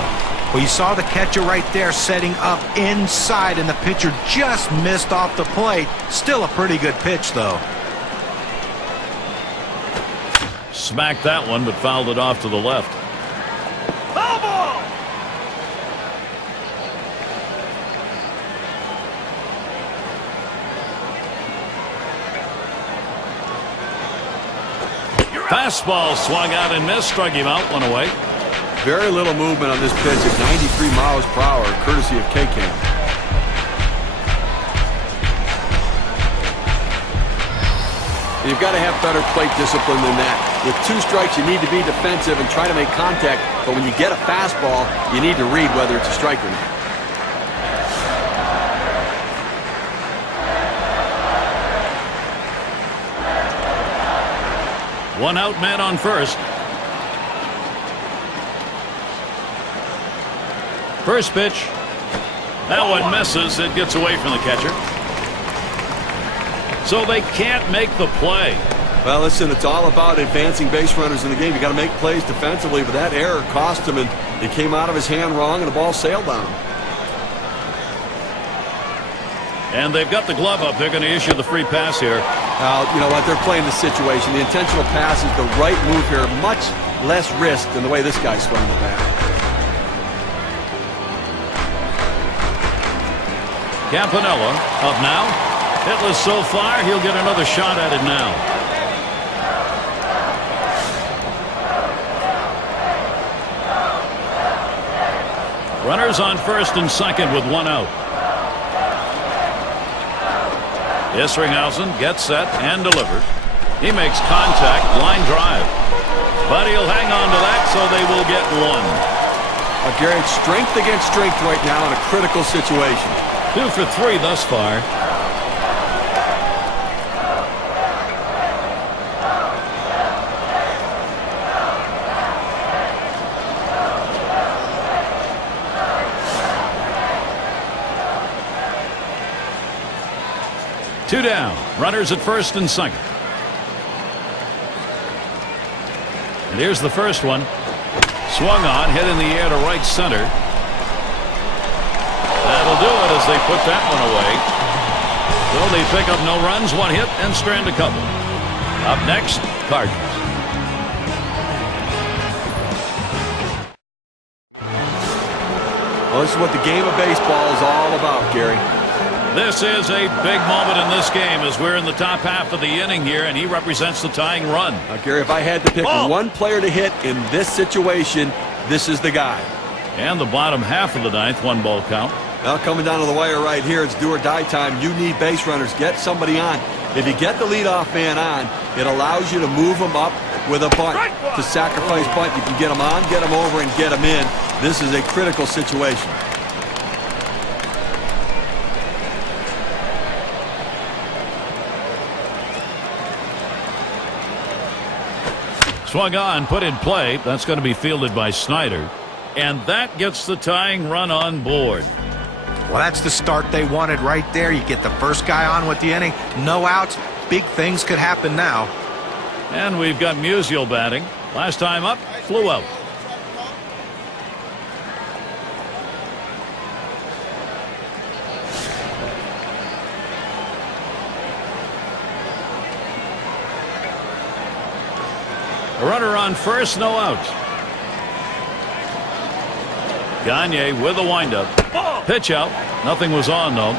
Well, you saw the catcher right there setting up inside, and the pitcher just missed off the plate. Still a pretty good pitch, though. Smacked that one, but fouled it off to the left. Foul ball! Fastball swung out and missed, struck him out, one away. Very little movement on this pitch at 93 miles per hour, courtesy of K-Cam. You've got to have better plate discipline than that. With 2 strikes, you need to be defensive and try to make contact. But when you get a fastball, you need to read whether it's a strike or not. One out, man on first. First pitch. That one misses. It gets away from the catcher. So they can't make the play. Well, listen, it's all about advancing base runners in the game. You got to make plays defensively, but that error cost him, and it came out of his hand wrong, and the ball sailed on him. And they've got the glove up. They're going to issue the free pass here. You know what? They're playing the situation. The intentional pass is the right move here. Much less risk than the way this guy swung the bat. Campanella up now. Hitless so far. He'll get another shot at it now. Runners on first and second with 1 out. Isringhausen gets set and delivers. He makes contact, line drive. But he'll hang on to that, so they will get 1. Gary, it's strength against strength right now in a critical situation. 2 for 3 thus far. Two down. Runners at first and second. And here's the first one. Swung on, hit in the air to right center. That'll do it as they put that one away. So they pick up no runs, 1 hit, and strand a couple. Up next, Cardinals. Well, this is what the game of baseball is all about, Gary. This is a big moment in this game as we're in the top half of the inning here, and he represents the tying run. Gary, if I had to pick one player to hit in this situation, this is the guy. And the bottom half of the ninth, 1-ball count. Now coming down to the wire right here, it's do or die time. You need base runners. Get somebody on. If you get the leadoff man on, it allows you to move them up with a bunt. To sacrifice bunt, you can get them on, get them over, and get them in. This is a critical situation. Swung on, put in play. That's going to be fielded by Snyder. And that gets the tying run on board. Well, that's the start they wanted right there. You get the first guy on with the inning. No outs. Big things could happen now. And we've got Musial batting. Last time up, flew out. A runner on first, no outs. Gagne with a windup. Pitch out. Nothing was on, though.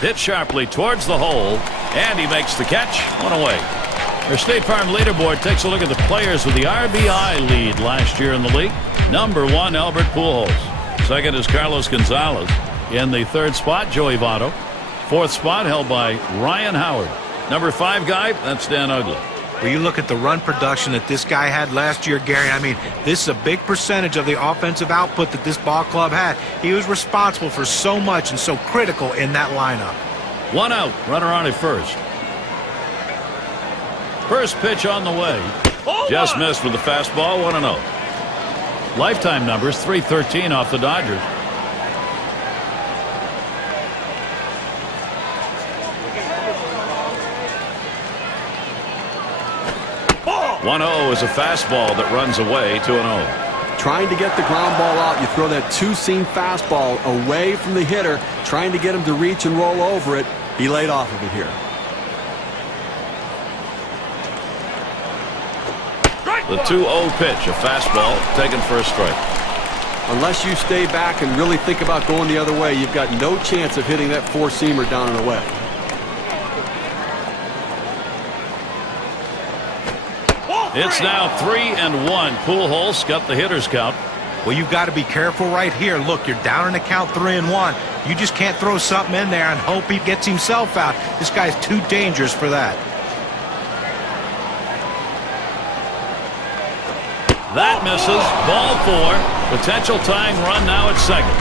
Hit sharply towards the hole, and he makes the catch. 1 away. Our State Farm leaderboard takes a look at the players with the RBI lead last year in the league. Number 1, Albert Pujols. Second is Carlos Gonzalez. In the 3rd spot, Joey Votto. 4th spot held by Ryan Howard. Number 5 guy, that's Dan Uggla. Well, you look at the run production that this guy had last year, Gary. I mean, this is a big percentage of the offensive output that this ball club had. He was responsible for so much and so critical in that lineup. One out, runner on at first. First pitch on the way. Just missed with the fastball, 1-0. Lifetime numbers, 313 off the Dodgers. 1-0 is a fastball that runs away, 2-0. Trying to get the ground ball out. You throw that two-seam fastball away from the hitter, trying to get him to reach and roll over it. He laid off of it here. The 2-0 pitch, a fastball taken for a strike. Unless you stay back and really think about going the other way, you've got no chance of hitting that four-seamer down and away. It's now 3-1. Pujols got the hitter's count. Well, you've got to be careful right here. Look, you're down in the count 3-1. You just can't throw something in there and hope he gets himself out. This guy's too dangerous for that. That misses. Ball 4. Potential tying run now at second.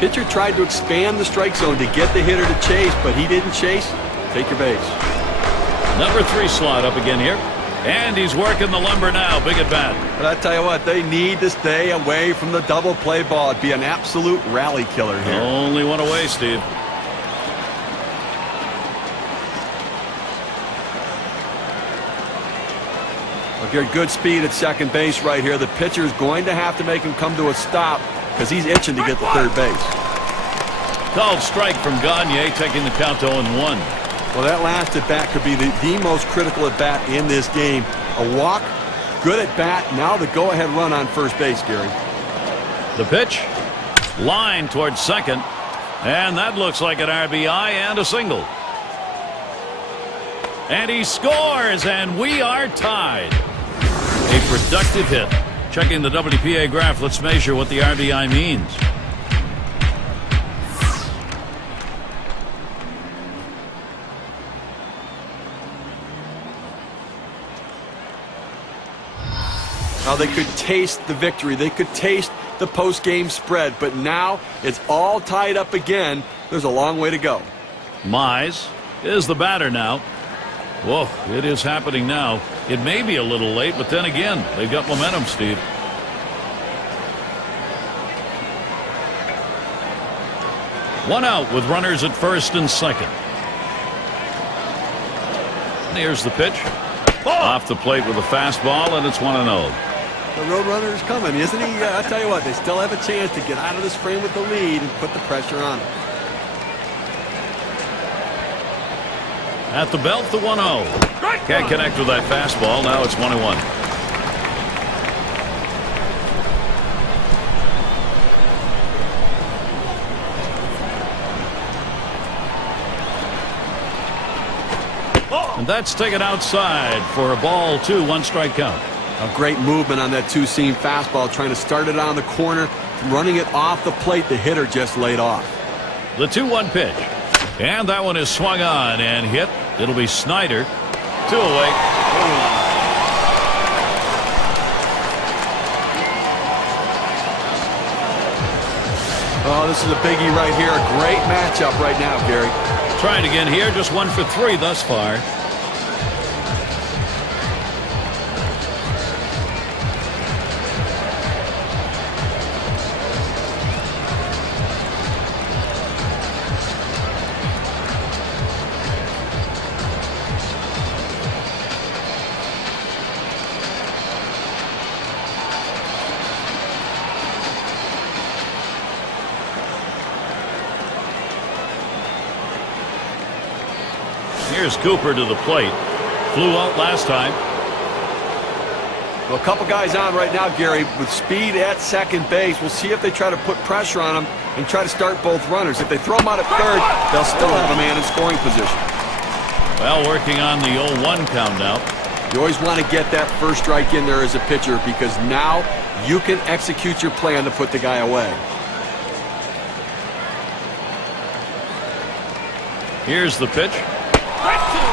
Pitcher tried to expand the strike zone to get the hitter to chase, but he didn't chase. Take your base. Number 3 slot up again here. And he's working the lumber now. Big at bat. But I tell you what, they need to stay away from the double play ball. It'd be an absolute rally killer here. Only one away, Steve. Look, you're at good speed at second base right here. The pitcher is going to have to make him come to a stop because he's itching to get to third base. Called strike from Gagne, taking the count to 0-1. Well, that last at bat could be the most critical at bat in this game. A walk, good at bat. Now the go-ahead run on first base, Gary. The pitch, line towards second, and that looks like an RBI and a single. And he scores, and we are tied. A productive hit. Checking the WPA graph, let's measure what the RBI means. Now they could taste the victory. They could taste the post-game spread. But now it's all tied up again. There's a long way to go. Mize is the batter now. Whoa, it is happening now. It may be a little late, but then again, they've got momentum, Steve. One out with runners at first and second. And here's the pitch. Off the plate with a fastball, and it's 1-0. The Roadrunner is coming, isn't he? I'll tell you what, they still have a chance to get out of this frame with the lead and put the pressure on him. At the belt, the 1-0. Can't connect with that fastball. Now it's 1-1. And that's taken outside for a ball 2, 1 strike count. A great movement on that two-seam fastball, trying to start it on the corner, running it off the plate. The hitter just laid off. The 2-1 pitch. And that one is swung on and hit. It'll be Snyder. 2 away. Oh, this is a biggie right here. A great matchup right now, Gary. Trying again here. Just 1 for 3 thus far. Here's Cooper to the plate. Flew out last time. Well, a couple guys on right now, Gary, with speed at second base. We'll see if they try to put pressure on him and try to start both runners. If they throw him out at third, they'll still have a man in scoring position. Well, working on the 0-1 count now. You always want to get that first strike in there as a pitcher because now you can execute your plan to put the guy away. Here's the pitch.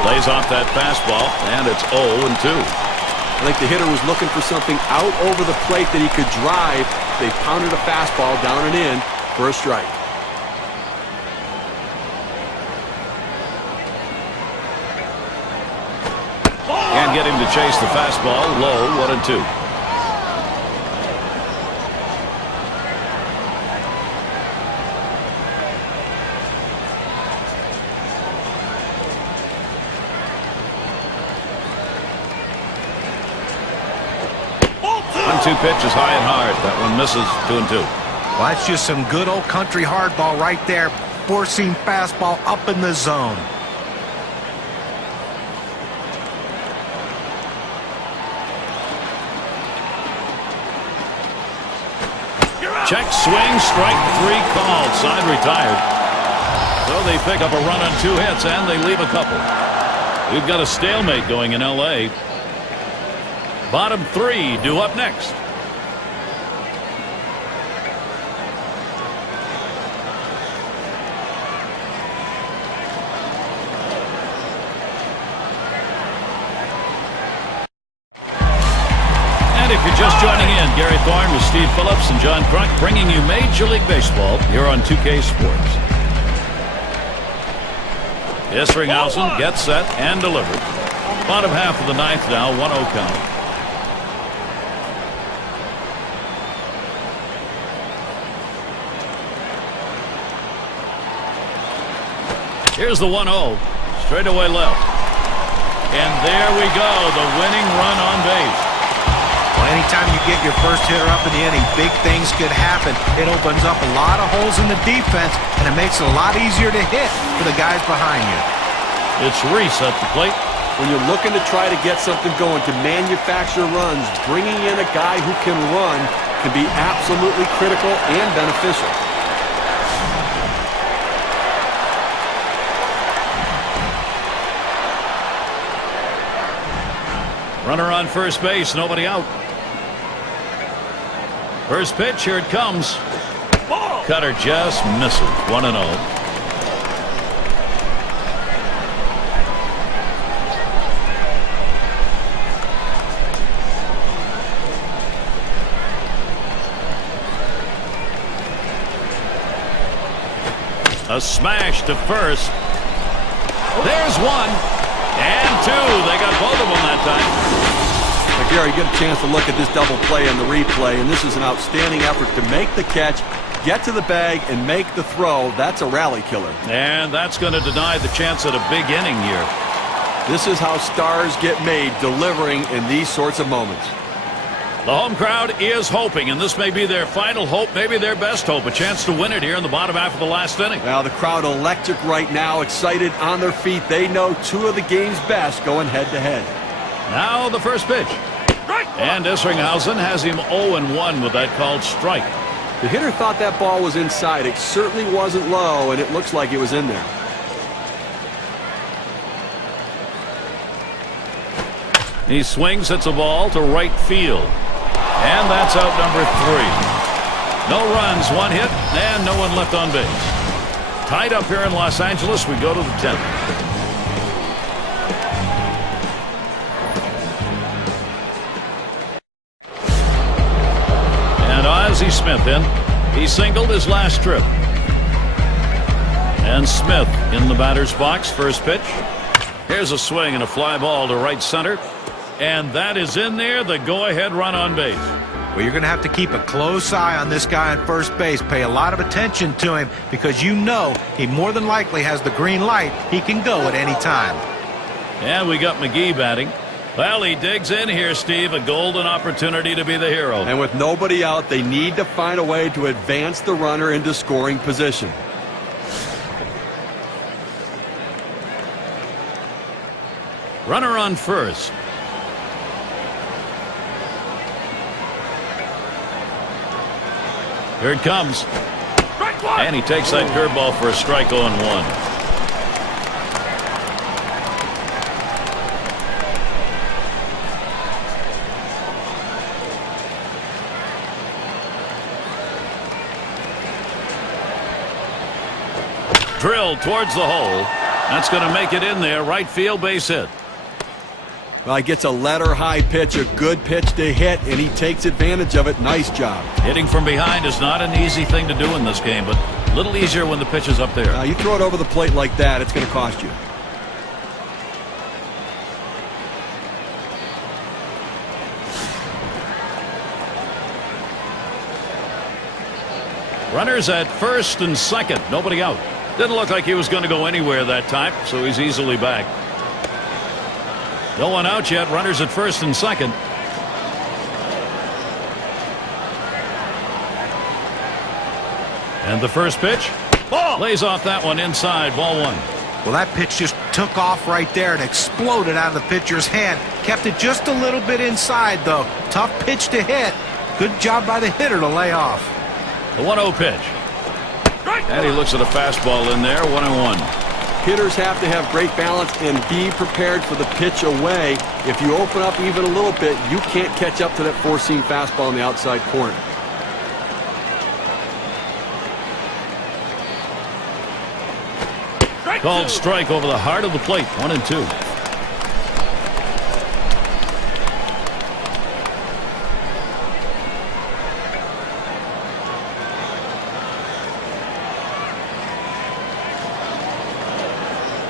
Lays off that fastball, and it's 0-2. I think the hitter was looking for something out over the plate that he could drive. They pounded a fastball down and in for a strike. get him to chase the fastball low, 1-2. One-two pitch is high and hard. That one misses, 2-2. Well, that's just some good old country hardball right there. Four-seam fastball up in the zone. Check swing, strike 3 called. Side retired. So they pick up a run on 2 hits and they leave a couple. We've got a stalemate going in L.A. Bottom 3 due up next. And if you're just joining in, Gary Thorne with Steve Phillips and John Crunk bringing you Major League Baseball here on 2K Sports. Isringhausen gets set and delivered. Bottom half of the 9th now, 1-0 count. Here's the 1-0. Straight away left. And there we go. The winning run on base. Well, anytime you get your first hitter up in the inning, big things could happen. It opens up a lot of holes in the defense, and it makes it a lot easier to hit for the guys behind you. It's Reese at the plate. When you're looking to try to get something going, to manufacture runs, bringing in a guy who can run can be absolutely critical and beneficial. Runner on first base, nobody out. First pitch, here it comes. Cutter just misses, 1-0. A smash to first. There's 1 and 2. They got both of them that time. Gary, you get a chance to look at this double play and the replay, and this is an outstanding effort to make the catch, get to the bag, and make the throw. That's a rally killer. And that's going to deny the chance at a big inning here. This is how stars get made, delivering in these sorts of moments. The home crowd is hoping, and this may be their final hope, maybe their best hope, a chance to win it here in the bottom half of the last inning. Well, the crowd electric right now, excited on their feet. They know 2 of the game's best going head-to-head. Now the first pitch. And Isringhausen has him 0-1 with that called strike. The hitter thought that ball was inside. It certainly wasn't low, and it looks like it was in there. He swings, hits a ball to right field. And that's out number 3. No runs, 1 hit, and no one left on base. Tied up here in Los Angeles, we go to the 10th. Dazzy Smith in. He singled his last trip. And Smith in the batter's box. First pitch. Here's a swing and a fly ball to right center. And that is in there, the go-ahead run on base. Well, you're going to have to keep a close eye on this guy on first base. Pay a lot of attention to him because you know he more than likely has the green light. He can go at any time. And we got McGee batting. Well, he digs in here, Steve. A golden opportunity to be the hero. And with nobody out, they need to find a way to advance the runner into scoring position. Runner on first. Here it comes. And he takes that curveball for a strike 0-1. Drilled towards the hole. That's going to make it in there. Right field, base hit. Well, he gets a letter high pitch, a good pitch to hit, and he takes advantage of it. Nice job. Hitting from behind is not an easy thing to do in this game, but a little easier when the pitch is up there. You throw it over the plate like that, it's going to cost you. Runners at first and second. Nobody out. Didn't look like he was going to go anywhere that time, so he's easily back. No one out yet. Runners at first and second. And the first pitch. Ball. Lays off that one inside. Ball one. Well, that pitch just took off right there and exploded out of the pitcher's hand. Kept it just a little bit inside, though. Tough pitch to hit. Good job by the hitter to lay off. The 1-0 pitch. And he looks at a fastball in there. 1-1. Hitters have to have great balance and be prepared for the pitch away. If you open up even a little bit, you can't catch up to that four-seam fastball in the outside corner. Called strike over the heart of the plate. 1-2.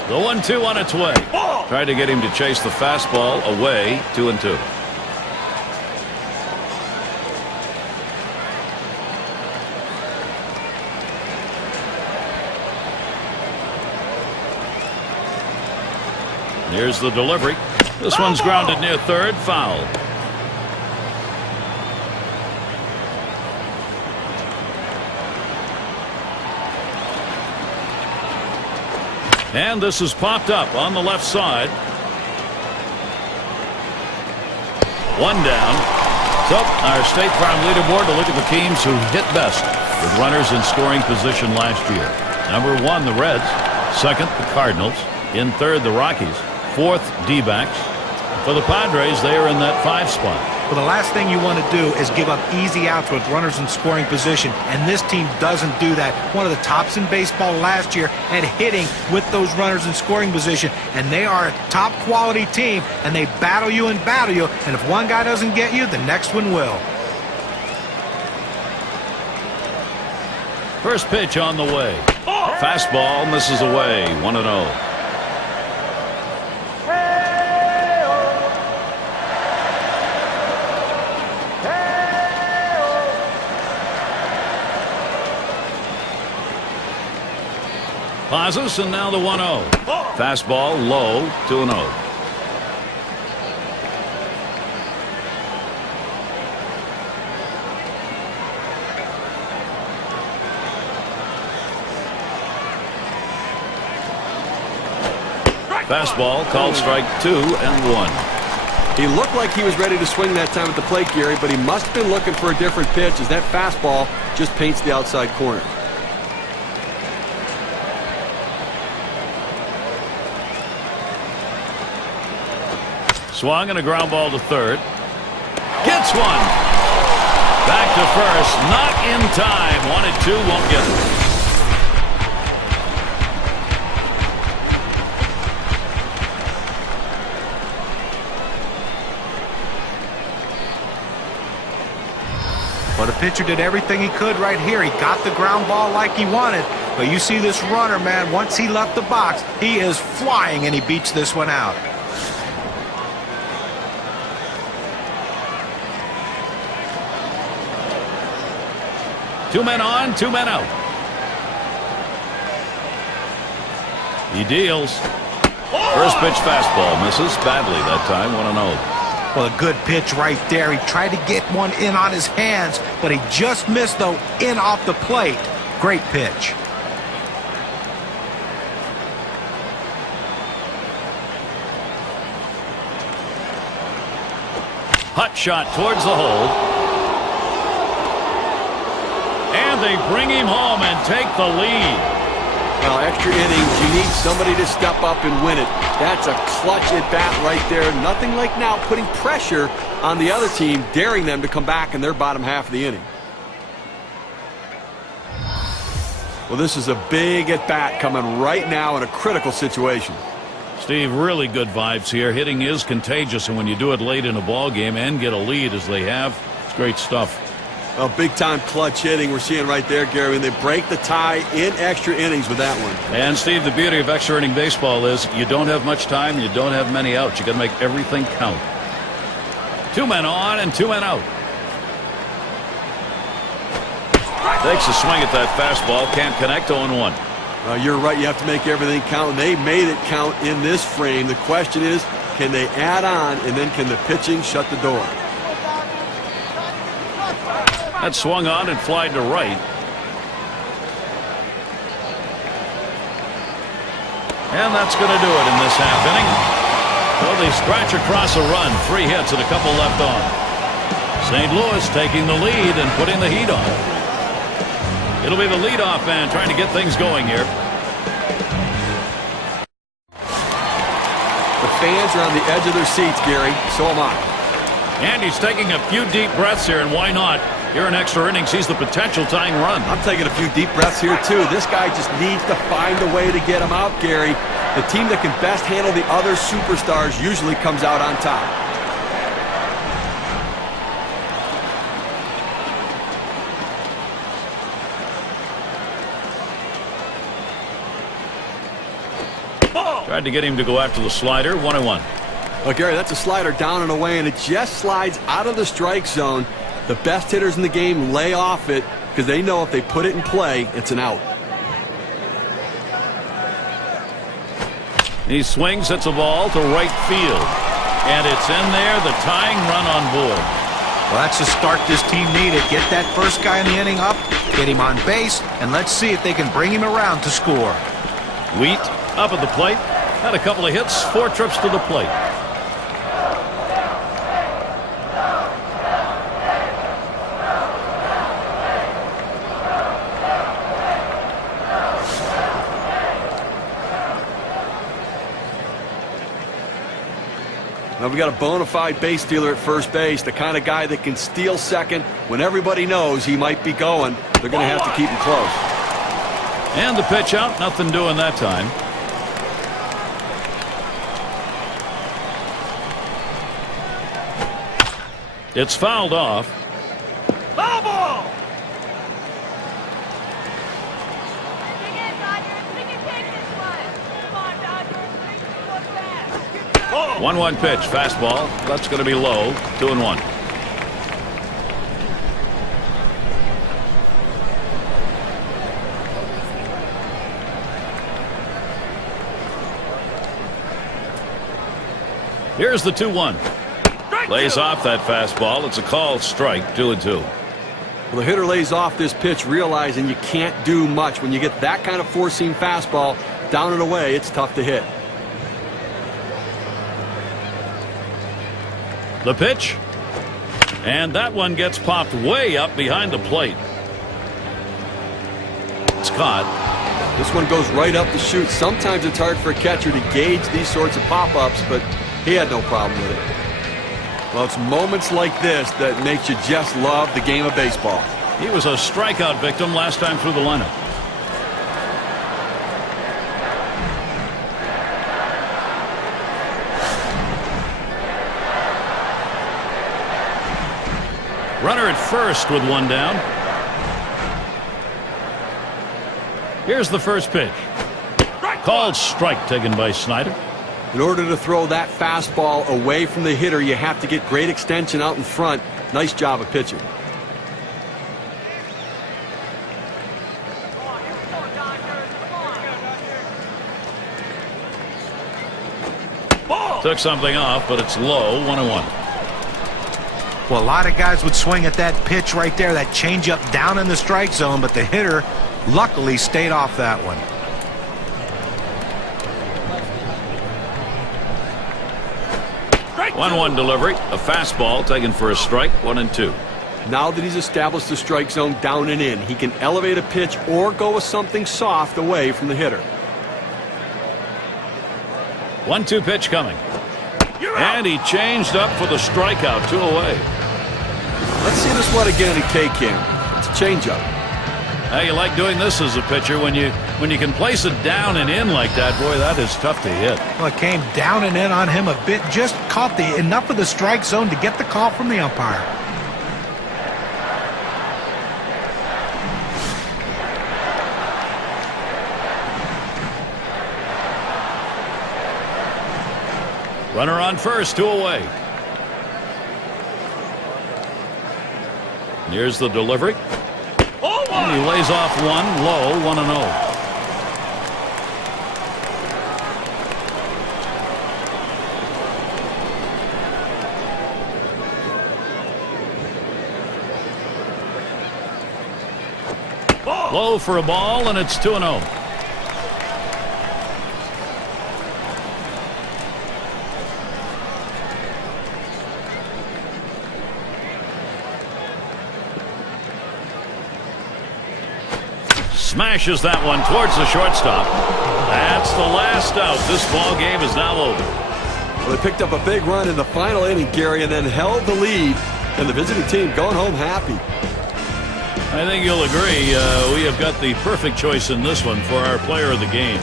The 1-2 on its way. Tried to get him to chase the fastball away. 2-2. Here's the delivery. This one's grounded near third. Foul. And this is popped up on the left side. One down. So our State Farm leaderboard to look at the teams who hit best with runners in scoring position last year. Number 1, the Reds. Second, the Cardinals. In third, the Rockies. Fourth, D-backs. For the Padres, they are in that 5 spot. Well, the last thing you want to do is give up easy outs with runners in scoring position, and this team doesn't do that. One of the tops in baseball last year at hitting with those runners in scoring position, and they are a top quality team, and they battle you and battle you, and if one guy doesn't get you, the next one will. First pitch on the way. Fastball misses away. 1-0. Pauses, and now the 1-0. Fastball low. 2-0. Fastball called strike 2-1. He looked like he was ready to swing that time at the plate, Gary, but he must have been looking for a different pitch as that fastball just paints the outside corner. Swung and a ground ball to third. Gets one. Back to first. Not in time. 1-2. Won't get it. But the pitcher did everything he could right here. He got the ground ball like he wanted. But you see this runner, man, once he left the box, he is flying, and he beats this one out. Two men on, 2 men out. He deals. First pitch fastball misses badly that time. 1-0. Well, a good pitch right there. He tried to get one in on his hands, but he just missed, though, in off the plate. Great pitch. Hot shot towards the hole. And they bring him home and take the lead. Well, extra innings, you need somebody to step up and win it. That's a clutch at bat right there. Nothing like now putting pressure on the other team, daring them to come back in their bottom half of the inning. Well, this is a big at bat coming right now in a critical situation. Steve, really good vibes here. Hitting is contagious, and when you do it late in a ball game and get a lead as they have, it's great stuff. Well, big-time clutch hitting we're seeing right there, Gary, and they break the tie in extra innings with that one. And, Steve, the beauty of extra inning baseball is you don't have much time, you don't have many outs. You got to make everything count. 2 men on and 2 men out. Takes a swing at that fastball. Can't connect. 0-1. You're right. You have to make everything count. They made it count in this frame. The question is, can they add on, and then can the pitching shut the door? That swung on and flied to right. And that's going to do it in this half inning. Well, they scratch across a run. 3 hits and a couple left on. St. Louis taking the lead and putting the heat on. It'll be the leadoff man trying to get things going here. The fans are on the edge of their seats, Gary. So am I. And he's taking a few deep breaths here, and why not? Here in extra innings, he's the potential tying run. I'm taking a few deep breaths here, too. This guy just needs to find a way to get him out, Gary. The team that can best handle the other superstars usually comes out on top. Tried to get him to go after the slider. 1-1. Well, Gary, that's a slider down and away, and it just slides out of the strike zone. The best hitters in the game lay off it because they know if they put it in play, it's an out. He swings, hits a ball to right field. And it's in there, the tying run on board. Well, that's the start this team needed. Get that first guy in the inning up, get him on base, and let's see if they can bring him around to score. Wheat up at the plate. Had a couple of hits, 4 trips to the plate. Now we got a bona fide base stealer at first base, the kind of guy that can steal second when everybody knows he might be going. They're going to have to keep him close. And the pitch out, nothing doing that time. It's fouled off. Foul ball! 1-1 pitch, fastball. That's going to be low. 2-1. Here's the 2-1. Lays off that fastball. It's a called strike. 2-2. Well, the hitter lays off this pitch, realizing you can't do much. When you get that kind of four-seam fastball down and away, it's tough to hit. The pitch. And that one gets popped way up behind the plate. It's caught. This one goes right up the chute. Sometimes it's hard for a catcher to gauge these sorts of pop-ups, but he had no problem with it. Well, it's moments like this that makes you just love the game of baseball. He was a strikeout victim last time through the lineup. Runner at first with one down. Here's the first pitch. Called strike taken by Snyder. In order to throw that fastball away from the hitter, you have to get great extension out in front. Nice job of pitching. Took something off, but it's low. 1-1. Well, a lot of guys would swing at that pitch right there, that changeup down in the strike zone, but the hitter luckily stayed off that one. One delivery, a fastball taken for a strike. 1-2. Now that he's established the strike zone down and in, he can elevate a pitch or go with something soft away from the hitter. 1-2 pitch coming. And he changed up for the strikeout. 2 away. Let's see this one again in K-Cam. It's a changeup. Now you like doing this as a pitcher when you can place it down and in like that. Boy, that is tough to hit. Well, it came down and in on him a bit, just caught enough of the strike zone to get the call from the umpire. Runner on first, 2 away. Here's the delivery. He lays off one low, 1-0. Low for a ball, and it's 2-0. Smashes that one towards the shortstop. That's the last out. This ball game is now over. Well, they picked up a big run in the final inning, Gary, and then held the lead. And the visiting team going home happy. I think you'll agree we have got the perfect choice in this one for our player of the game.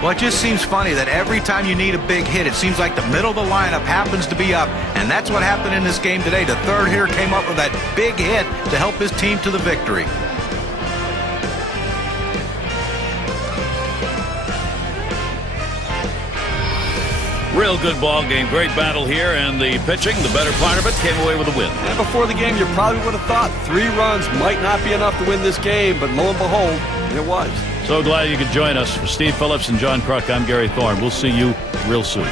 Well, it just seems funny that every time you need a big hit, it seems like the middle of the lineup happens to be up. And that's what happened in this game today. The third hitter came up with that big hit to help his team to the victory. Real good ball game. Great battle here, and the pitching, the better part of it, came away with a win. And before the game, you probably would have thought 3 runs might not be enough to win this game, but lo and behold, it was. So glad you could join us. For Steve Phillips and John Kruk, I'm Gary Thorne. We'll see you real soon.